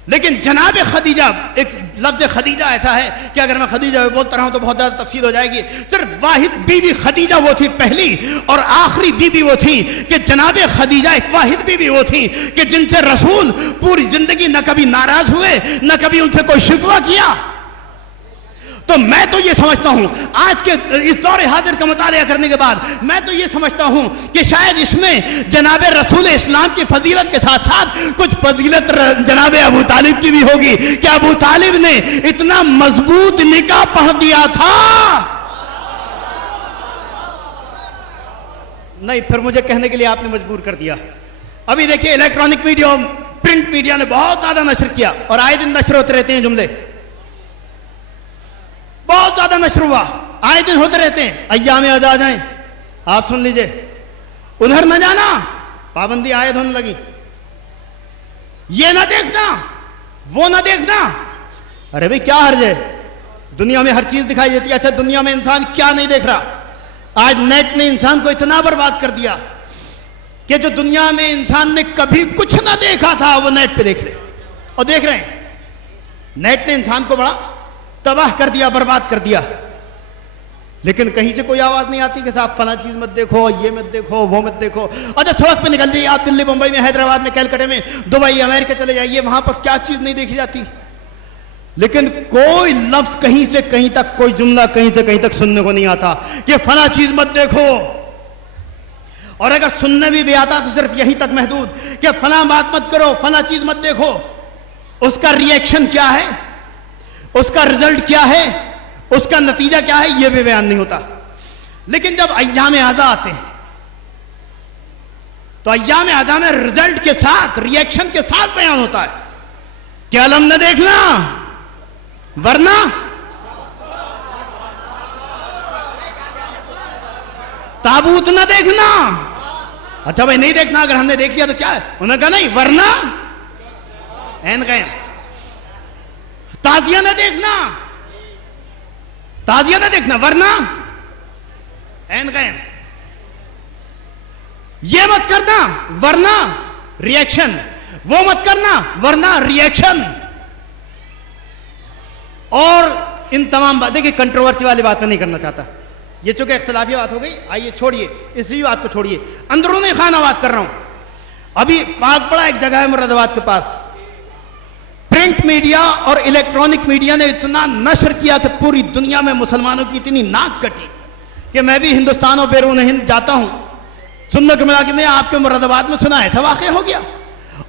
لیکن جناب خدیجہ, ایک لفظ خدیجہ ایسا ہے کہ اگر میں خدیجہ بولتا رہا ہوں تو بہت زیادہ تفصیل ہو جائے گی. صرف واحد بیوی خدیجہ وہ تھی پہلی اور آخری بیوی وہ تھی کہ جناب خدیجہ ایک واحد بیوی وہ تھی کہ جن سے رسول پوری زندگی نہ کبھی ناراض ہوئے, نہ کبھی ان سے کوئی شکوہ کیا. تو میں تو یہ سمجھتا ہوں آج کے اس دور حاضر کا مطالعہ کرنے کے بعد میں تو یہ سمجھتا ہوں کہ شاید اس میں جناب رسول اسلام کی فضیلت کے ساتھ ساتھ کچھ فضیلت جناب ابو طالب کی بھی ہوگی کہ ابو طالب نے اتنا مضبوط نکاح پڑھ دیا تھا. نہیں پھر مجھے کہنے کے لیے آپ نے مجبور کر دیا. ابھی دیکھیے الیکٹرانک میڈیا پرنٹ میڈیا نے بہت زیادہ نشر کیا اور آئے دن نشر ہوتے رہتے ہیں جملے, بہت زیادہ نشر ہوا, آئے دن ہوتے رہتے ہیں. ایام ادا جائیں آپ سن لیجئے, ادھر نہ جانا پابندی عائد ہونے لگی, یہ نہ دیکھنا وہ نہ دیکھنا. ارے بھئی کیا حرج ہے, دنیا میں ہر چیز دکھائی دیتی ہے. اچھا دنیا میں انسان کیا نہیں دیکھ رہا؟ آج نیٹ نے انسان کو اتنا برباد کر دیا کہ جو دنیا میں انسان نے کبھی کچھ نہ دیکھا تھا وہ نیٹ پہ دیکھ لے, اور دیکھ رہے ہیں. نیٹ نے انسان کو بڑا تباہ کر دیا, برباد کر دیا. لیکن کہیں سے کوئی آواز نہیں آتی کہ صاحب فلاں چیز مت دیکھو, یہ مت دیکھو, وہ مت دیکھو. اچھا سڑک پہ نکل جائیے آپ, دلی, بمبئی میں, حیدرآباد میں, کیلکٹے میں, دبئی, امریکہ چلے جائیے, وہاں پر کیا چیز نہیں دیکھی جاتی. لیکن کوئی لفظ کہیں سے کہیں تک, کوئی جملہ کہیں سے کہیں تک سننے کو نہیں آتا کہ فلاں چیز مت دیکھو. اور اگر سننے بھی آتا تو صرف یہیں تک محدود کہ فلاں بات مت کرو, فلاں چیز مت دیکھو. اس کا ری ایکشن کیا ہے, اس کا رزلٹ کیا ہے, اس کا نتیجہ کیا ہے, یہ بھی بیان نہیں ہوتا. لیکن جب ایام اعزا آتے ہیں تو ایام اعزا میں رزلٹ کے ساتھ, ری ایکشن کے ساتھ بیان ہوتا ہے کہ علم نہ دیکھنا ورنہ تابوت نہ دیکھنا. اچھا بھائی نہیں دیکھنا, اگر ہم نے دیکھ لیا تو کیا ہے؟ انہوں نے کہا نہیں ورنہ این غین. تازیہ نہ دیکھنا, تازیہ نہ دیکھنا ورنہ این غین. یہ مت کرنا ورنہ ری ایکشن, وہ مت کرنا ورنہ ری ایکشن. اور ان تمام باتیں کہ کنٹروورسی والی بات میں نہیں کرنا چاہتا, یہ چونکہ اختلافی بات ہو گئی, آئیے چھوڑیے اسی بات کو, چھوڑیے اندرون خانہ بات کر رہا ہوں. ابھی پاک پڑا ایک جگہ ہے مراد آباد کے پاس, پرنٹ میڈیا اور الیکٹرانک میڈیا نے اتنا نشر کیا کہ پوری دنیا میں مسلمانوں کی اتنی ناک کٹی کہ میں بھی ہندوستان اور بیرون ہند جاتا ہوں, سننے کو ملا کہ میں آپ کے مراد آباد میں سنا ایسا واقعہ ہو گیا.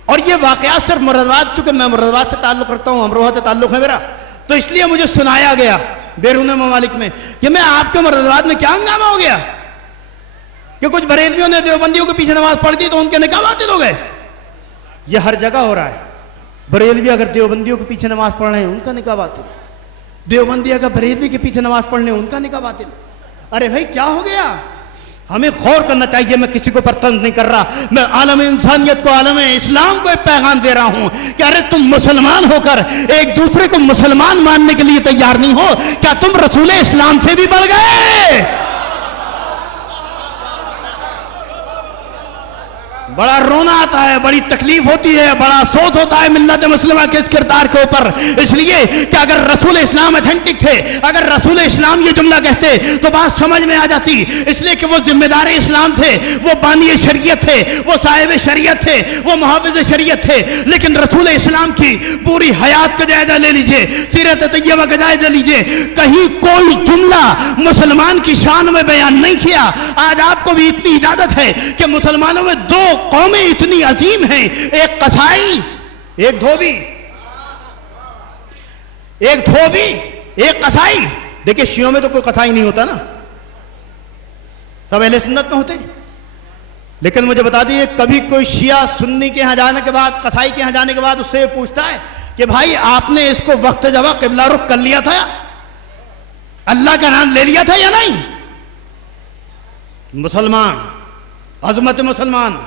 اور یہ واقعات صرف مراد آباد, چونکہ میں مراد آباد سے تعلق رکھتا ہوں, امروہہ سے تعلق ہے میرا, تو اس لیے مجھے سنایا گیا بیرون ممالک میں کہ میں آپ کے مراد آباد میں کیا ہنگامہ ہو گیا کہ کچھ بریلویوں نے دیوبندیوں کے پیچھے نماز پڑھ دی تو ان کے نکاح باطل ہو گئے. یہ ہر جگہ ہو رہا ہے. بریلوی اگر دیوبندیوں کے پیچھے نماز پڑھ رہے ہیں ان کا نکاح باطل, دیوبندی اگر بریلوی کے پیچھے نماز پڑھ رہے ہیں ان کا نکاح باطل. ارے بھائی کیا ہو گیا؟ ہمیں غور کرنا چاہیے. میں کسی کو پر طنز نہیں کر رہا, میں عالم انسانیت کو, عالم اسلام کو ایک پیغام دے رہا ہوں کہ ارے تم مسلمان ہو کر ایک دوسرے کو مسلمان ماننے کے لیے تیار نہیں ہو, کیا تم رسول اسلام سے بھی بڑھ گئے؟ بڑا رونا آتا ہے, بڑی تکلیف ہوتی ہے, بڑا افسوس ہوتا ہے ملت مسلمہ کے اس کردار کے اوپر. اس لیے کہ اگر رسول اسلام اتھینٹک تھے, اگر رسول اسلام یہ جملہ کہتے تو بات سمجھ میں آ جاتی. اس لیے کہ وہ ذمہ دار اسلام تھے, وہ بانی شریعت تھے, وہ صاحب شریعت تھے, وہ محافظ شریعت تھے. لیکن رسول اسلام کی پوری حیات کا جائزہ لے لیجئے, سیرت طیبہ کا جائزہ لیجئے, کہیں کوئی جملہ مسلمان کی شان میں بیان نہیں کیا. آج آپ کو بھی اتنی اجازت ہے کہ مسلمانوں میں دو قومیں اتنی عظیم ہیں, ایک قصائی, ایک دھوبی, ایک دھوبی, ایک قصائی. دیکھیں شیعوں میں تو کوئی قصائی نہیں ہوتا نا, سب اہل سنت میں ہوتے ہیں. لیکن مجھے بتا دیجیے کبھی کوئی شیعہ سنی کے ہاں جانے کے بعد, قصائی کے ہاں جانے کے بعد اس سے یہ پوچھتا ہے کہ بھائی آپ نے اس کو وقت جگہ قبلہ رخ کر لیا تھا, اللہ کا نام لے لیا تھا یا نہیں؟ مسلمان, عظمت مسلمان.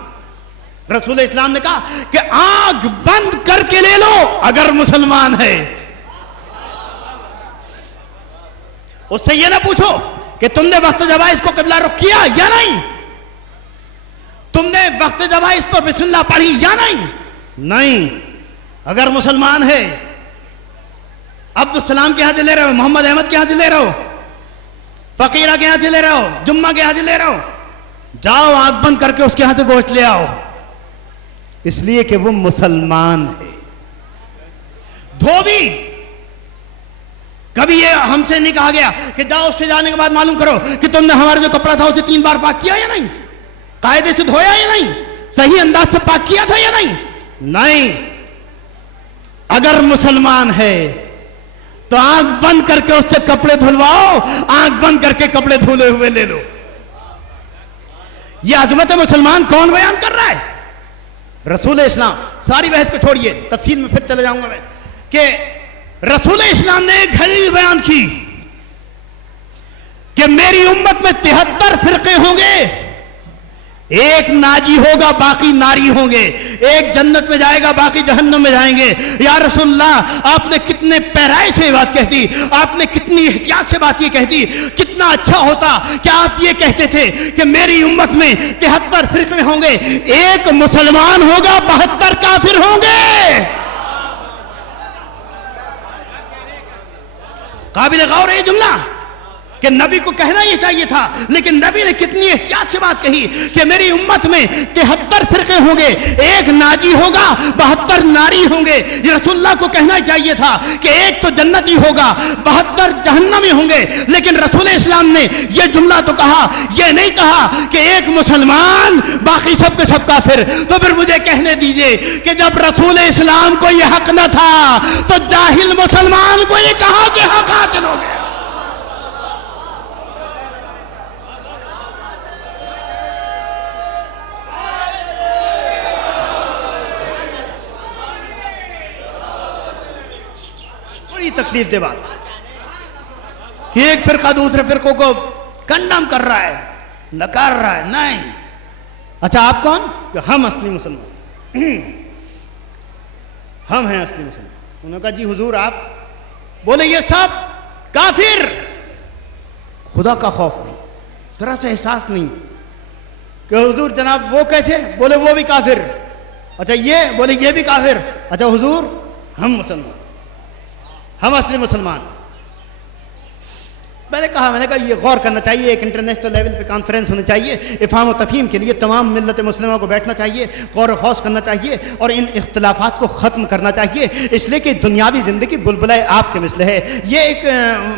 رسول اسلام نے کہا کہ آنکھ بند کر کے لے لو اگر مسلمان ہے. اس سے یہ نہ پوچھو کہ تم نے وقت جب اس کو قبلہ رخ کیا یا نہیں, تم نے وقت جب اس پر بسم اللہ پڑھی یا نہیں. نہیں, اگر مسلمان ہے, عبدالسلام کے ہاں سے لے رہے ہو, محمد احمد کے ہاں سے لے رہے ہو, فقیرہ کے ہاں سے لے رہے ہو, جمعہ کے ہاں سے لے رہے ہو, جاؤ آنکھ بند کر کے اس کے ہاں سے گوشت لے آؤ, اس لیے کہ وہ مسلمان ہے. دھوبی کبھی یہ ہم سے نہیں کہا گیا کہ جاؤ اس سے جانے کے بعد معلوم کرو کہ تم نے ہمارا جو کپڑا تھا اسے 3 بار پاک کیا یا نہیں، قاعدے سے دھویا یا نہیں، صحیح انداز سے پاک کیا تھا یا نہیں؟ نہیں. اگر مسلمان ہے تو آنکھ بند کر کے اس سے کپڑے دھلواؤ، آنکھ بند کر کے کپڑے دھلے ہوئے لے لو. یہ عظمت مسلمان کون بیان کر رہا ہے؟ رسول اسلام. ساری بحث کو چھوڑیے، تفصیل میں پھر چلے جاؤں گا میں، کہ رسول اسلام نے ایک حدیث بیان کی کہ میری امت میں 73 فرقے ہوں گے، ایک ناجی ہوگا باقی ناری ہوں گے، ایک جنت میں جائے گا باقی جہنم میں جائیں گے. یا رسول اللہ، آپ نے کتنے پیرائی سے بات کہہ دی، آپ نے کتنی احتیاط سے بات یہ کہہ دی. کتنا اچھا ہوتا کہ آپ یہ کہتے تھے کہ میری امت میں 73 فرقے ہوں گے، ایک مسلمان ہوگا 72 کافر ہوں گے. قابل غور ہے یہ جملہ کہ نبی کو کہنا یہ چاہیے تھا، لیکن نبی نے کتنی احتیاط سے بات کہی کہ میری امت میں 73 فرقے ہوں گے، ایک ناجی ہوگا 72 ناری ہوں گے. یہ رسول اللہ کو کہنا چاہیے تھا کہ ایک تو جنتی ہوگا 72 جہنمی ہوں گے، لیکن رسول اسلام نے یہ جملہ تو کہا، یہ نہیں کہا کہ ایک مسلمان باقی سب کے سب کافر. تو پھر مجھے کہنے دیجئے کہ جب رسول اسلام کو یہ حق نہ تھا تو جاہل مسلمان کو یہ کہا کہ حق حاصل ہو گیا. تکلیف دے بات کہ ایک فرقہ دوسرے فرقوں کو کنڈم کر رہا ہے، نکار رہا ہے. نہیں. اچھا آپ کون؟ کہ ہم اصلی مسلمان، ہم ہیں اصلی مسلمان. انہوں نے کہا جی حضور آپ بولے یہ سب کافر. خدا کا خوف نہیں، ذرا سا احساس نہیں کہ حضور جناب وہ کیسے؟ بولے وہ بھی کافر. اچھا یہ؟ بولے یہ بھی کافر. اچھا حضور ہم مسلمان، ہم اصلی مسلمان. میں نے کہا یہ غور کرنا چاہیے، ایک انٹرنیشنل لیول پہ کانفرنس ہونی چاہیے، افہام و تفہیم کے لیے تمام ملت مسلمہ کو بیٹھنا چاہیے، غور و خوض کرنا چاہیے اور ان اختلافات کو ختم کرنا چاہیے. اس لیے کہ دنیاوی زندگی بلبلہ آپ کے مثل ہے، یہ ایک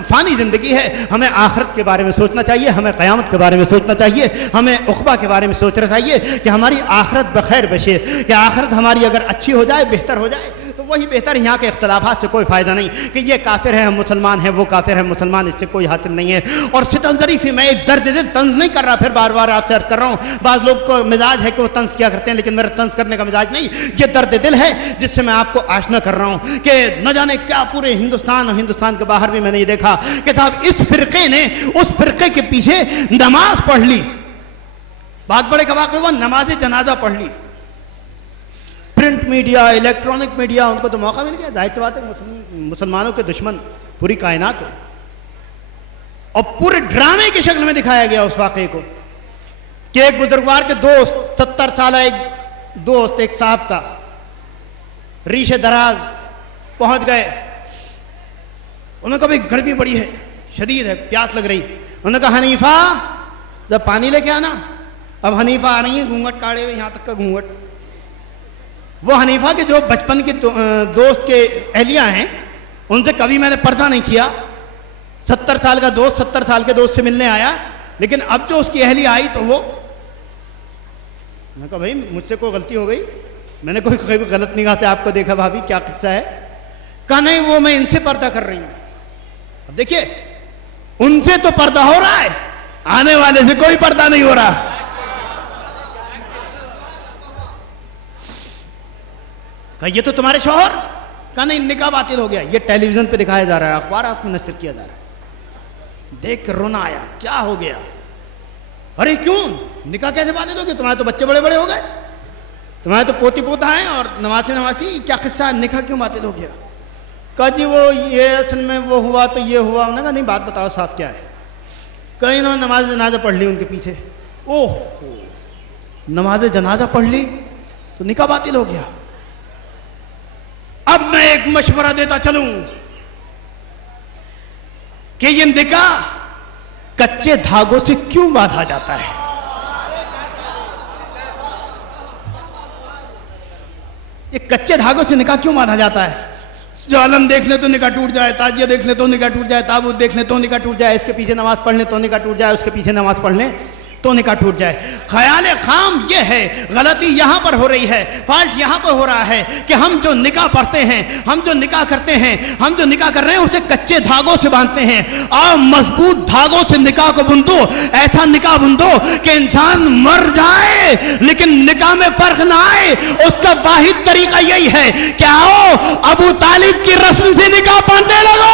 فانی زندگی ہے. ہمیں آخرت کے بارے میں سوچنا چاہیے، ہمیں قیامت کے بارے میں سوچنا چاہیے، ہمیں عقبہ کے بارے میں سوچنا چاہیے کہ ہماری آخرت بخیر بشے، کہ آخرت ہماری اگر اچھی ہو جائے، بہتر ہو جائے تو وہی بہتر. یہاں کے اختلافات سے کوئی فائدہ نہیں کہ یہ کافر ہے ہم مسلمان ہیں، وہ کافر ہے مسلمان، اس سے کوئی حاصل نہیں ہے. اور ستم ظریفی میں ایک درد دل طنز نہیں کر رہا، پھر بار بار آپ سے عرض کر رہا ہوں، بعض لوگ کو مزاج ہے کہ وہ طنز کیا کرتے ہیں، لیکن میرا طنز کرنے کا مزاج نہیں. یہ درد دل ہے جس سے میں آپ کو آشنا کر رہا ہوں کہ نہ جانے کیا پورے ہندوستان اور ہندوستان کے باہر بھی میں نے یہ دیکھا کہ صاحب اس فرقے نے اس فرقے کے پیچھے نماز پڑھ لی. بہت بڑے کا واقعہ ہوا، نماز جنازہ پڑھ لی. پرنٹ میڈیا، الیکٹرانک میڈیا، ان کو تو موقع مل گیا. ظاہر سی بات ہے مسلمانوں کے دشمن پوری کائنات ہے، اور پورے ڈرامے کی شکل میں دکھایا گیا اس واقعے کو کہ ایک بزرگوار کے دوست، 70 سالہ ایک دوست، ایک صاحب کا ریشے دراز پہنچ گئے. انہوں نے کہا بھائی گرمی بڑی ہے، شدید ہے، پیاس لگ رہی. انہوں نے کہا حنیفہ جب پانی لے کے آنا. اب حنیفہ آ رہی ہیں گھونگھٹ کاڑے ہوئے، یہاں تک کا گھونگھٹ. وہ حنیفہ کے جو بچپن کے دوست کے اہلیہ ہیں، ان سے کبھی میں نے پردہ نہیں کیا. 70 سال کا دوست 70 سال کے دوست سے ملنے آیا، لیکن اب جو اس کی اہلیہ آئی تو وہ، میں کہا بھائی مجھ سے کوئی غلطی ہو گئی، میں نے کوئی غلط نگاہ سے آپ کو دیکھا بھابھی، کیا قصہ ہے؟ کہا نہیں وہ میں ان سے پردہ کر رہی ہوں. اب دیکھیے ان سے تو پردہ ہو رہا ہے، آنے والے سے کوئی پردہ نہیں ہو رہا. کہا یہ تو تمہارے شوہر؟ کہا نہیں نکاح باطل ہو گیا، یہ ٹیلی ویژن پہ دکھایا جا رہا ہے، اخبارات میں نشر کیا جا رہا ہے. دیکھ کر رونا آیا، کیا ہو گیا؟ ارے کیوں نکاح کیسے باطل ہو گیا؟ تمہارے تو بچے بڑے بڑے ہو گئے، تمہارے تو پوتی پوتا ہیں اور نواسی، کیا قصہ ہے؟ نکاح کیوں باطل ہو گیا؟ کہا جی وہ یہ اصل میں وہ ہوا تو یہ ہوا. انہوں نے کہا نہیں بات بتاؤ صاحب کیا ہے؟ کہیں انہوں نے نماز جنازہ پڑھ لی ان کے پیچھے. اوہ نماز جنازہ پڑھ لی تو نکاح باطل ہو گیا. اب میں ایک مشورہ دیتا چلوں کہ یہ نکاح کچے دھاگوں سے کیوں باندھا جاتا ہے؟ یہ کچے دھاگوں سے نکاح کیوں باندھا جاتا ہے؟ جو علم دیکھ لے تو نکاح ٹوٹ جائے، تاجیہ دیکھ لے تو نکاح ٹوٹ جائے، تابوت دیکھ لے تو نکاح ٹوٹ جائے، اس کے پیچھے نماز پڑھ لیں تو نکاح ٹوٹ جائے، اس کے پیچھے نماز پڑھ لیں تو نکاح ٹوٹ جائے۔ خیال خام یہ ہے، غلطی یہاں پر ہو رہی ہے، فالٹ یہاں پر ہو رہا ہے کہ ہم جو نکاح پڑھتے ہیں، ہم جو نکاح کرتے ہیں، ہم جو نکاح کر رہے ہیں اسے کچے دھاگوں سے باندھتے ہیں۔ اور مضبوط دھاگوں سے نکاح کو بندو، ایسا نکاح بندو کہ انسان مر جائے لیکن نکاح میں فرق نہ آئے۔ اس کا واحد طریقہ یہی ہے کہ آؤ ابو طالب کی رسم سے نکاح پڑھنے لگو۔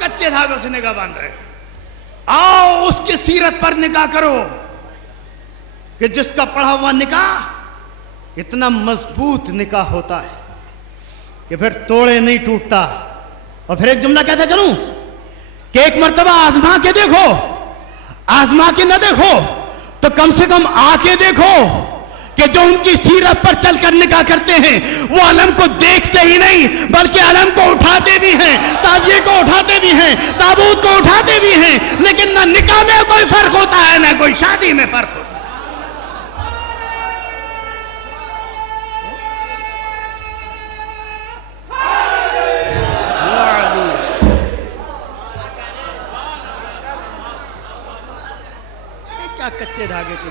کچے دھاگوں سے نگاہ باندھ رہے، آؤ اس کی سیرت پر نگاہ کرو کہ جس کا پڑھا ہوا نکاح اتنا مضبوط نکاح ہوتا ہے کہ پھر توڑے نہیں ٹوٹتا۔ اور پھر ایک جملہ کہتا چلوں کہ ایک مرتبہ آزما کے دیکھو، آزما کے نہ دیکھو تو کم سے کم آ کے دیکھو کہ جو ان کی سیرت پر چل کر نکاح کرتے ہیں وہ علم کو دیکھتے ہی نہیں بلکہ علم کو اٹھاتے بھی ہیں، تازیے کو اٹھاتے بھی ہیں، تابوت کو اٹھاتے بھی ہیں، لیکن نہ نکاح میں کوئی فرق ہوتا ہے نہ کوئی شادی میں فرق ہوتا ہے۔ کیا کچے دھاگے کو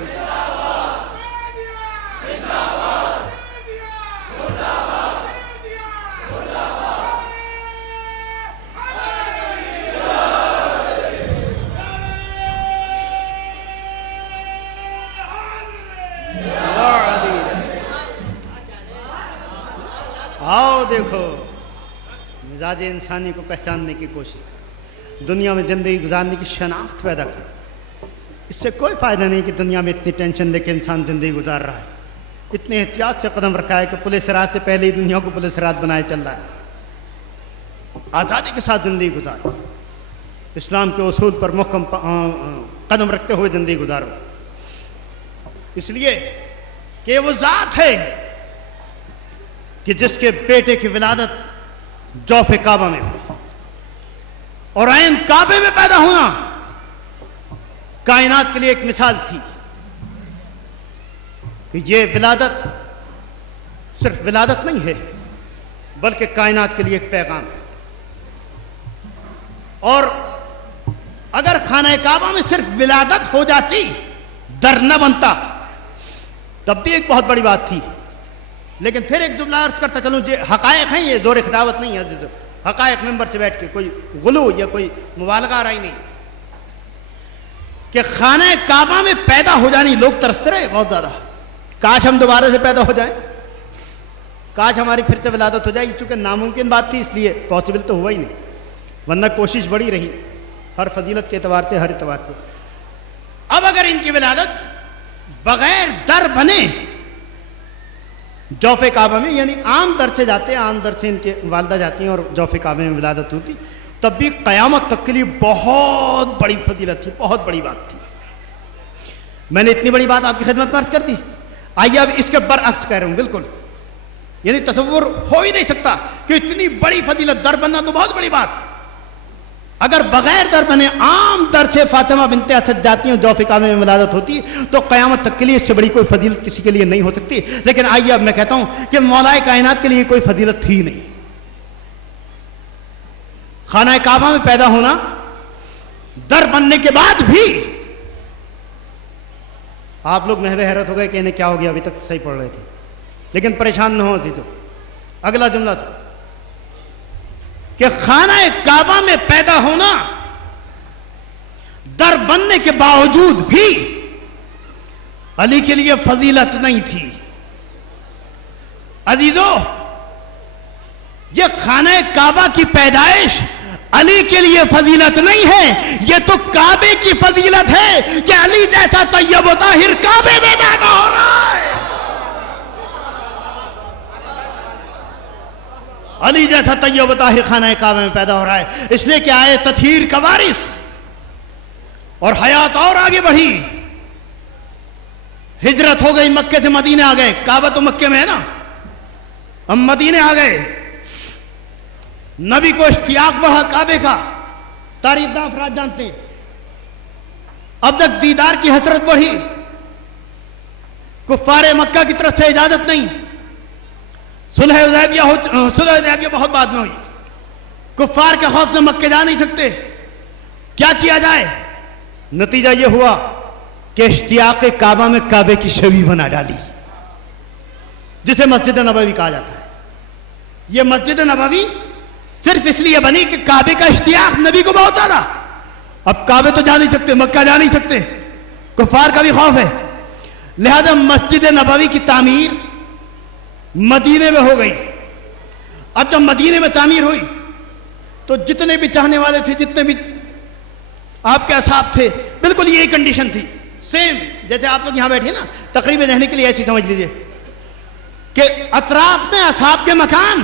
آؤ دیکھو مزاج انسانی کو پہچاننے کی کوشش، دنیا میں زندگی گزارنے کی شناخت پیدا کر۔ اس سے کوئی فائدہ نہیں کہ دنیا میں اتنی ٹینشن لے کے انسان زندگی گزار رہا ہے، اتنے احتیاط سے قدم رکھا ہے کہ پل صراط سے پہلے ہی دنیا کو پل صراط بنائے چل رہا ہے۔ آزادی کے ساتھ زندگی گزارو، اسلام کے اصول پر محکم قدم رکھتے ہوئے زندگی گزارو، اس لیے کہ وہ ذات ہے کہ جس کے بیٹے کی ولادت جوف کعبہ میں ہوئی، اور عین کعبے میں پیدا ہونا کائنات کے لیے ایک مثال تھی کہ یہ ولادت صرف ولادت نہیں ہے بلکہ کائنات کے لیے ایک پیغام ہے۔ اور اگر خانہ کعبہ میں صرف ولادت ہو جاتی، در نہ بنتا، تب بھی ایک بہت بڑی بات تھی۔ لیکن پھر ایک جملہ عرض کرتا چلوں، یہ حقائق ہیں، یہ زور خداوت نہیں ہے عزیزو، حقائق ممبر سے بیٹھ کے کوئی غلو یا کوئی مبالغہ آ رہی نہیں کہ خانہ کعبہ میں پیدا ہو جانی، لوگ ترستے رہے بہت زیادہ، کاش ہم دوبارہ سے پیدا ہو جائیں، کاش ہماری پھر سے ولادت ہو جائے، چونکہ ناممکن بات تھی اس لیے پاسبل تو ہوا ہی نہیں، ورنہ کوشش بڑی رہی ہر فضیلت کے اعتبار سے، ہر اعتبار سے۔ اب اگر ان کی ولادت بغیر در بنے جوف کعبہ میں، یعنی عام در سے جاتے، عام در سے ان کے والدہ جاتی ہیں اور جوف کعبہ میں ولادت ہوتی، تب بھی قیامت تک کے لیے بہت بڑی فضیلت تھی، بہت بڑی بات تھی۔ میں نے اتنی بڑی بات آپ کی خدمت میں عرض کر دی، آئیے اب اس کے برعکس کہہ رہا ہوں، بالکل یعنی تصور ہو ہی نہیں سکتا کہ اتنی بڑی فضیلت، در بننا تو بہت بڑی بات، اگر بغیر در بنے عام در سے فاطمہ بنت اسد جاتی ہیں، جوف کعبہ میں ولادت ہوتی، تو قیامت تک کے لیے اس سے بڑی کوئی فضیلت کسی کے لیے نہیں ہو سکتی۔ لیکن آئیے اب میں کہتا ہوں کہ مولا کائنات کے لیے کوئی فضیلت تھی نہیں، خانہ کعبہ میں پیدا ہونا، در بننے کے بعد بھی آپ لوگ محو حیرت ہو گئے کہ انہیں کیا ہو گیا، ابھی تک صحیح پڑھ رہے تھے، لیکن پریشان نہ ہو عزیزو، اگلا جملہ تھا کہ خانہ کعبہ میں پیدا ہونا در بننے کے باوجود بھی علی کے لیے فضیلت نہیں تھی۔ عزیزو، یہ خانہ کعبہ کی پیدائش علی کے لیے فضیلت نہیں ہے، یہ تو کعبے کی فضیلت ہے کہ علی جیسا طیب و طاہر کعبے میں پیدا ہو رہا ہے، علی جیسا طیب و طاہر خانہ کعبہ میں پیدا ہو رہا ہے، اس لیے کہ آئے تطہیر کا وارث، اور حیات اور آگے بڑھی ہجرت ہو گئی, مکے سے مدینے آ گئے, کعبہ تو مکے میں ہے نا, ہم مدینے آ گئے, نبی کو اشتیاق بڑھا کعبے کا, تاریخ داں افراد جانتے ہیں. اب تک دیدار کی حسرت بڑھی, کفار مکہ کی طرف سے اجازت نہیں, صلح حدیبیہ بہت بعد میں ہوئی, کفار کے خوف سے مکے جا نہیں سکتے, کیا کیا جائے؟ نتیجہ یہ ہوا کہ اشتیاق کعبہ میں کعبے کی شبیہ بنا ڈالی, جسے مسجد نبوی کہا جاتا ہے. یہ مسجد نبوی صرف اس لیے بنی کہ کعبے کا اشتیاق نبی کو بہت زیادہ, اب کعبے تو جا نہیں سکتے, مکہ جا نہیں سکتے, کفار کا بھی خوف ہے, لہذا مسجد نبوی کی تعمیر مدینے میں ہو گئی. اب جب مدینے میں تعمیر ہوئی تو جتنے بھی چاہنے والے تھے, جتنے بھی آپ کے اصحاب تھے, بالکل یہی کنڈیشن تھی, سیم جیسے آپ لوگ یہاں بیٹھے نا, تقریباً رہنے کے لیے ایسی سمجھ لیجئے کہ اطراف میں اصحاب کے مکان,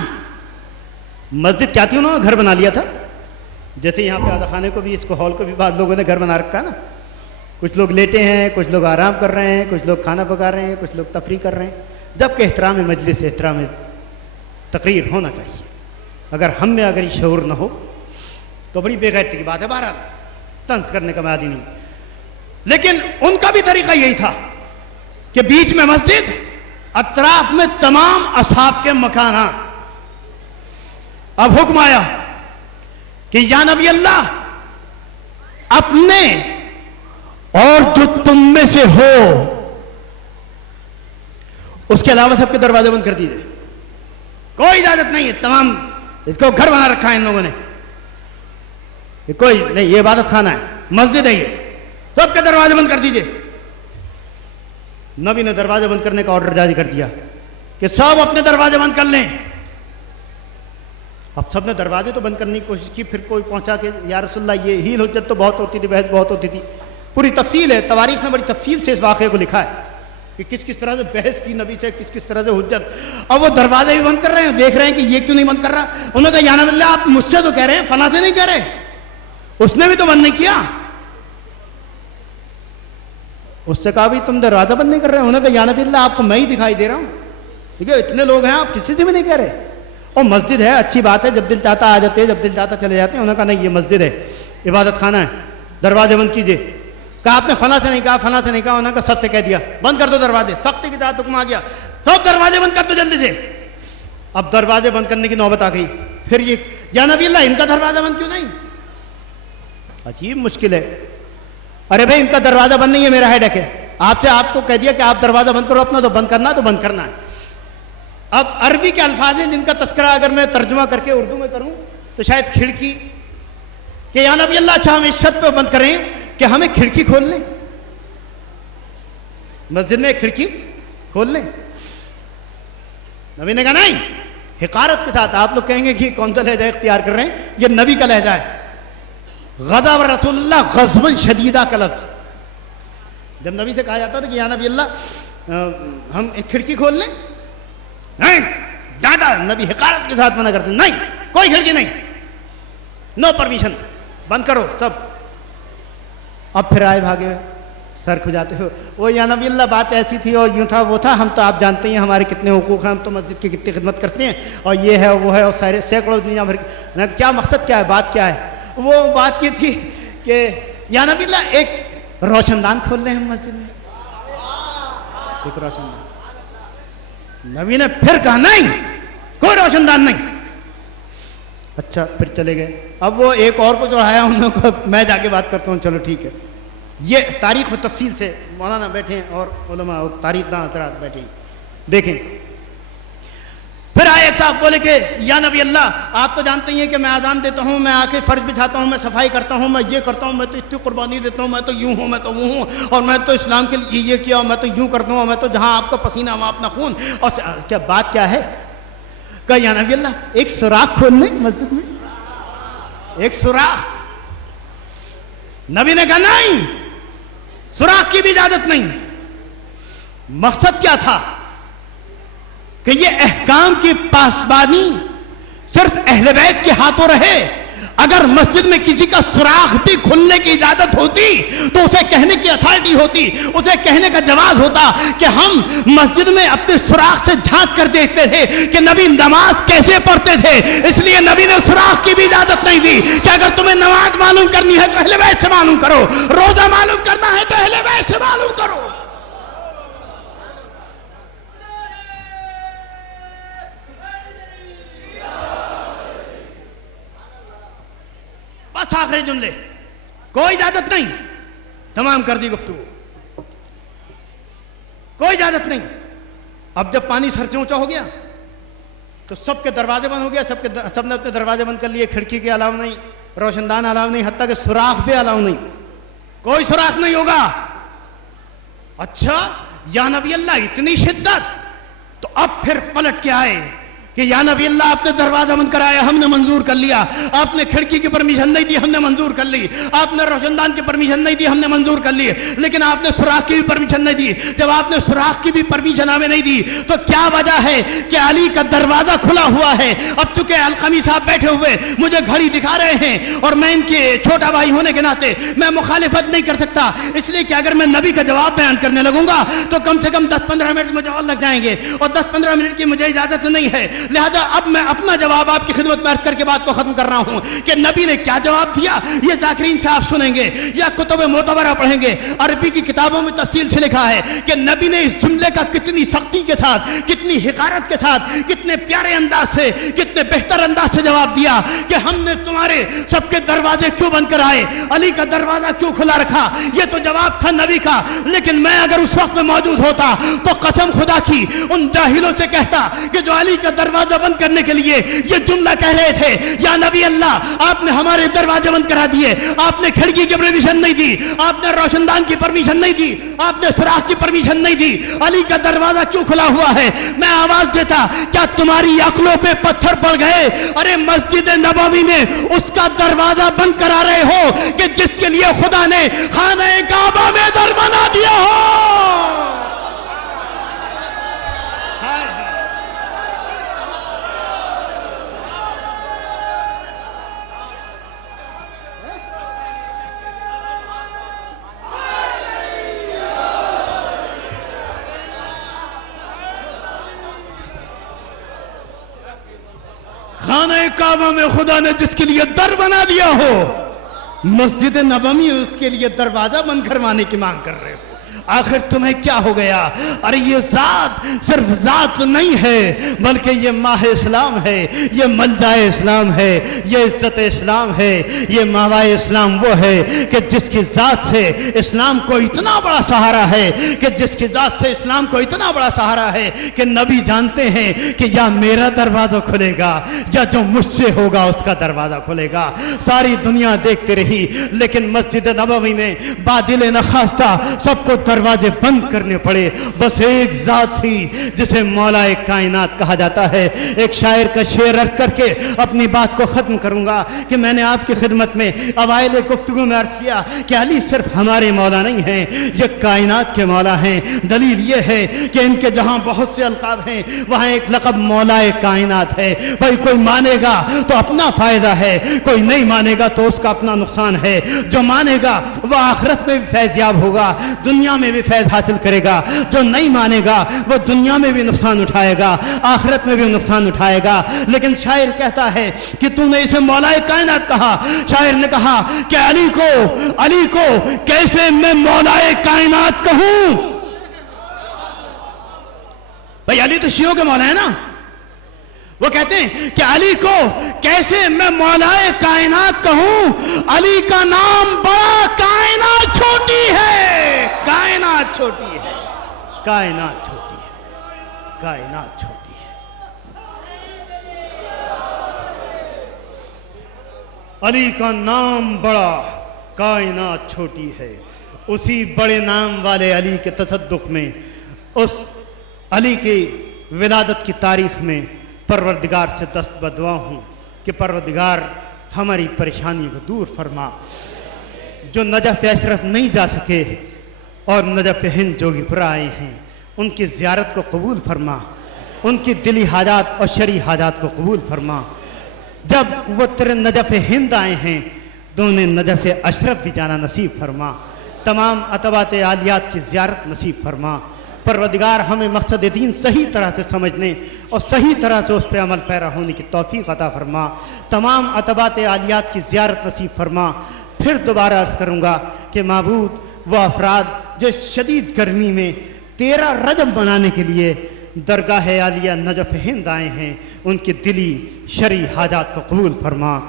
مسجد کیا تھی, انہوں نے گھر بنا لیا تھا. جیسے یہاں پہ آزا خانے کو بھی, اس کو ہال کو بھی بعض لوگوں نے گھر بنا رکھا نا, کچھ لوگ لیٹے ہیں, کچھ لوگ آرام کر رہے ہیں, کچھ لوگ کھانا پکا رہے ہیں, کچھ لوگ تفریح کر رہے ہیں, جبکہ احترام مجلس, احترام تقریر ہونا چاہیے. اگر ہم میں اگر یہ شعور نہ ہو تو بڑی بے غیرتی کی بات ہے. بہرحال طنز کرنے کا عادی نہیں, لیکن ان کا بھی طریقہ یہی تھا کہ بیچ میں مسجد, اطراف میں تمام اصحاب کے مکانات. اب حکم آیا کہ یا نبی اللہ, اپنے اور جو تم میں سے ہو اس کے علاوہ سب کے دروازے بند کر دیجئے, کوئی اجازت نہیں ہے. تمام اس کو گھر بنا رکھا ہے ان لوگوں نے, کوئی نہیں, یہ عبادت خانہ ہے, مسجد ہے, یہ سب کے دروازے بند کر دیجئے. نبی نے دروازے بند کرنے کا آرڈر جاری کر دیا کہ سب اپنے دروازے بند کر لیں. اب سب نے دروازے تو بند کرنے کی کوشش کی, پھر کوئی پہنچا کہ یا رسول اللہ, یہ ہیل حجت تو بہت ہوتی تھی, بحث بہت ہوتی تھی. پوری تفصیل ہے, تواریخ میں بڑی تفصیل سے اس واقعے کو لکھا ہے کہ کس کس طرح سے بحث کی نبی سے, کس کس طرح سے حجت. اب وہ دروازے بھی بند کر رہے ہیں, دیکھ رہے ہیں کہ یہ کیوں نہیں بند کر رہا. انہوں نے کہا یا نبی اللہ, آپ مجھ سے تو کہہ رہے ہیں, فلاں سے نہیں کہہ رہے, اس نے بھی تو بند نہیں کیا. اس سے کہا بھی تم دروازہ بند نہیں کر رہے. انہوں نے کہا یا نبی اللہ, آپ کو میں ہی دکھائی دے رہا ہوں, دیکھیے اتنے لوگ ہیں, آپ کسی سے بھی نہیں کہہ رہے. اور مسجد ہے, اچھی بات ہے, جب دل چاہتا آ جاتے ہیں, جب دل چاہتا چلے جاتے ہیں. انہوں نے کہا نہیں, یہ مسجد ہے, عبادت خانہ ہے, دروازے بند کیجئے. کہا آپ نے فلاں سے نہیں کہا, فلاں سے نہیں کہا. انہوں نے کہا سب سے کہہ دیا, بند کر دو دروازے. سختی کے ساتھ حکم آ گیا, سب دروازے بند کر دو جلدی سے. اب دروازے بند کرنے کی نوبت آ گئی. پھر یہ یا نبی اللہ, ان کا دروازہ بند کیوں نہیں؟ عجیب مشکل ہے. ارے بھائی, ان کا دروازہ بند نہیں ہے, میرا ہیڈیک ہے. آپ سے آپ کو کہہ دیا کہ آپ دروازہ بند کرو اپنا, تو بند کرنا تو بند کرنا ہے. اب عربی کے الفاظ ہیں جن کا تذکرہ اگر میں ترجمہ کر کے اردو میں کروں تو شاید کھڑکی, کہ یا نبی اللہ, اچھا ہم اس شرط پہ بند کریں کہ ہمیں کھڑکی کھول لیں, مسجد میں ایک کھڑکی کھول لیں. نبی نے کہا نہیں, حقارت کے ساتھ. آپ لوگ کہیں گے کہ کون سا لہجہ اختیار کر رہے ہیں, یہ نبی کا لہجہ ہے. غضب رسول اللہ غضباً شدیدہ کا لفظ. جب نبی سے کہا جاتا تھا کہ یا نبی اللہ, ہم ایک کھڑکی کھول لیں, نہیں, ڈانٹا. نبی حقارت کے ساتھ منع کرتے, نہیں, کوئی کھڑکی نہیں, نو پرمیشن, بند کرو سب. اب پھر آئے بھاگے, سر کھجاتے ہو, وہ یا نبی اللہ بات ایسی تھی اور یوں تھا وہ تھا, ہم تو آپ جانتے ہیں ہمارے کتنے حقوق ہیں, ہم تو مسجد کی کتنی خدمت کرتے ہیں, اور یہ ہے وہ ہے, اور سارے سینکڑوں دنیا بھر. کیا مقصد کیا ہے, بات کیا ہے؟ وہ بات یہ تھی کہ یا نبی اللہ, ایک روشن دان کھول لیں ہم مسجد میں, ایک روشن دان. نبی نے پھر کہا نہیں, کوئی روشن دان نہیں. اچھا, پھر چلے گئے. اب وہ ایک اور کو چڑھایا, انہوں کو میں جا کے بات کرتا ہوں, چلو ٹھیک ہے. یہ تاریخ میں تفصیل سے مولانا بیٹھے ہیں اور علماء اور تاریخ داں حضرات بیٹھے ہیں, دیکھیں. پھر آئے ایک صاحب, بولے کہ یا نبی اللہ, آپ تو جانتے ہیں کہ میں اذان دیتا ہوں, میں آ کے فرش بچھاتا ہوں, میں صفائی کرتا ہوں, میں یہ کرتا ہوں, میں تو اتنی قربانی دیتا ہوں, میں تو یوں ہوں, میں تو وہ ہوں, اور میں تو اسلام کے لیے یہ کیا, میں تو یوں کرتا ہوں, میں تو جہاں آپ کا پسینہ وہاں اپنا خون. اور کیا بات کیا ہے؟ کہا یا نبی اللہ, ایک سوراخ کھول لیں مسجد میں, ایک سوراخ. نبی نے کہا نہیں, سوراخ کی بھی اجازت نہیں. مقصد کیا تھا کہ یہ احکام کی پاسبانی صرف اہل بیت کے ہاتھوں رہے, اگر مسجد میں کسی کا سوراخ بھی کھلنے کی اجازت ہوتی تو اسے کہنے کی اتھارٹی ہوتی, اسے کہنے کا جواز ہوتا کہ ہم مسجد میں اپنے سوراخ سے جھانک کر دیکھتے تھے کہ نبی نماز کیسے پڑھتے تھے. اس لیے نبی نے سوراخ کی بھی اجازت نہیں دی کہ اگر تمہیں نماز معلوم کرنی ہے تو اہل بیت سے معلوم کرو, روزہ معلوم کرنا ہے تو اہل بیت سے معلوم کرو. بس آخری جملے, کوئی اجازت نہیں, تمام کر دی گفتگو, کوئی اجازت نہیں. اب جب پانی سر سے اونچا ہو گیا تو سب کے دروازے بند ہو گیا, سب نے اپنے دروازے بند کر لیے, کھڑکی کے الاؤ نہیں, روشن دان الاؤ نہیں, حتیٰ کہ سوراخ بھی الاؤ نہیں, کوئی سوراخ نہیں ہوگا. اچھا یا نبی اللہ اتنی شدت, تو اب پھر پلٹ کے آئے کہ یا نبی اللہ آپ نے دروازہ بند کرایا, ہم نے منظور کر لیا, آپ نے کھڑکی کی پرمیشن نہیں دی, ہم نے منظور کر لی, آپ نے روشن دان کی پرمیشن نہیں دی, ہم نے منظور کر لی, لیکن آپ نے سوراخ کی بھی پرمیشن نہیں دی. جب آپ نے سوراخ کی بھی پرمیشن ہمیں نہیں دی تو کیا وجہ ہے کہ علی کا دروازہ کھلا ہوا ہے؟ اب چونکہ القمی صاحب بیٹھے ہوئے مجھے گھڑی دکھا رہے ہیں اور میں ان کے چھوٹا بھائی ہونے کے ناطے میں مخالفت نہیں کر سکتا, اس لیے کہ اگر میں نبی کا جواب بیان کرنے لگوں گا تو کم سے کم 10-15 منٹ مجھے اور لگ جائیں گے, اور 10-15 منٹ کی مجھے اجازت نہیں ہے. لہذا اب میں اپنا جواب آپ کی خدمت میں عرض کر کے بات کو ختم کر رہا ہوں کہ نبی نے کیا جواب دیا. یہ ذاکرین سے آپ سنیں گے یا کتب معتبرہ پڑھیں گے, عربی کی کتابوں میں تفصیل سے لکھا ہے کہ نبی نے اس جملے کا کتنی سختی کے ساتھ, کتنی حقارت کے ساتھ, کتنے پیارے انداز سے, کتنے بہتر انداز سے جواب دیا کہ ہم نے تمہارے سب کے دروازے کیوں بند کرائے, علی کا دروازہ کیوں کھلا رکھا. یہ تو جواب تھا نبی کا, لیکن میں اگر اس وقت میں موجود ہوتا تو قسم خدا کی ان جاہلوں سے کہتا کہ جو علی کا دروازہ بند کرنے کے لیے یہ جملہ کہہ رہے تھے, یا نبی اللہ آپ نے ہمارے دروازے بند کرا دیے, آپ نے کھڑکی کی پرمیشن نہیں دی, آپ نے روشن دان کی پرمیشن نہیں دی, آپ نے سوراخ کی پرمیشن نہیں دی, علی کا دروازہ کیوں کھلا ہوا ہے. میں آواز دیتا, کیا تمہاری عقلوں پہ پتھر پڑ گئے؟ ارے مسجد نبوی میں اس کا دروازہ بند کرا رہے ہو کہ جس کے لیے خدا نے خانہ کعبہ میں در بنا دیا ہو. خانہ کعبہ میں خدا نے جس کے لیے در بنا دیا ہو, مسجد نبوی اس کے لیے دروازہ بند کروانے کی مانگ کر رہے ہو. آخر تمہیں کیا ہو گیا؟ ارے یہ ذات صرف ذات نہیں ہے بلکہ یہ ماہ اسلام ہے, یہ ملجائے اسلام ہے, یہ عزت اسلام ہے, یہ ماوائے اسلام وہ ہے کہ جس کی ذات سے اسلام کو اتنا بڑا سہارا ہے, کہ جس کی ذات سے اسلام کو اتنا بڑا سہارا ہے کہ نبی جانتے ہیں کہ یا میرا دروازہ کھلے گا یا جو مجھ سے ہوگا اس کا دروازہ کھلے گا. ساری دنیا دیکھتے رہی, لیکن مسجد نبوی میں بادل نخواستہ سب کو دروازے بند کرنے پڑے. بس ایک ذات تھی جسے مولا کائنات کہا جاتا ہے. ایک شاعر کا شعر عرض کر کے اپنی بات کو ختم کروں گا کہ میں نے آپ کی خدمت میں اوائل گفتگو میں عرض کیا کہ علی صرف ہمارے مولا نہیں ہیں, یہ کائنات کے مولا ہیں. دلیل یہ ہے کہ ان کے جہاں بہت سے القاب ہیں وہاں ایک لقب مولا کائنات ہے. بھائی کوئی مانے گا تو اپنا فائدہ ہے, کوئی نہیں مانے گا تو اس کا اپنا نقصان ہے. جو مانے گا وہ آخرت میں بھی فیض یاب ہوگا, دنیا میں بھی فیض حاصل کرے گا. جو نہیں مانے گا وہ دنیا میں بھی نقصان اٹھائے گا, آخرت میں بھی نقصان اٹھائے گا. لیکن شاعر کہتا ہے کہ تو نے اسے مولا کائنات کہا. شاعر نے کہا کہ علی کو کیسے میں مولا کائنات کہوں. بھئی علی تو شیعوں کے مولا ہے نا, وہ کہتے ہیں کہ علی کو کیسے میں مولا کائنات کہوں, علی کا نام بڑا کائنات چھوٹی ہے. کائنات چھوٹی ہے, کائنات چھوٹی ہے, کائنات چھوٹی ہے. علی کا نام بڑا, کائنات چھوٹی ہے. اسی بڑے نام والے علی کے تصدق میں, اس علی کی ولادت کی تاریخ میں پروردگار سے دست بدعا ہوں کہ پروردگار ہماری پریشانی کو دور فرما. جو نجف اشرف نہیں جا سکے اور نجف ہند جوگی پورہ آئے ہیں, ان کی زیارت کو قبول فرما, ان کی دلی حاجات اور شرعی حاجات کو قبول فرما. جب وہ تیرے نجف ہند آئے ہیں تو انہیں نجف اشرف بھی جانا نصیب فرما، تمام اتباعت عالیات کی زیارت نصیب فرما۔ پروردگار ہمیں مقصد دین صحیح طرح سے سمجھنے اور صحیح طرح سے اس پہ عمل پیرا ہونے کی توفیق عطا فرما، تمام اتباعت عالیات کی زیارت نصیب فرما۔ پھر دوبارہ عرض کروں گا کہ معبود وہ افراد جو اس شدید گرمی میں 13 رجب منانے کے لیے درگاہ عالیہ نجف ہند آئے ہیں، ان کی دلی شرعی حاجات کو قبول فرما۔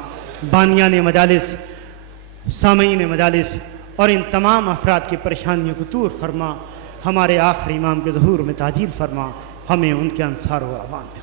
بانیان مجالس، سامعین مجالس اور ان تمام افراد کی پریشانیوں کو دور فرما۔ ہمارے آخری امام کے ظہور میں تعجیل فرما، ہمیں ان کے انصار و عوام میں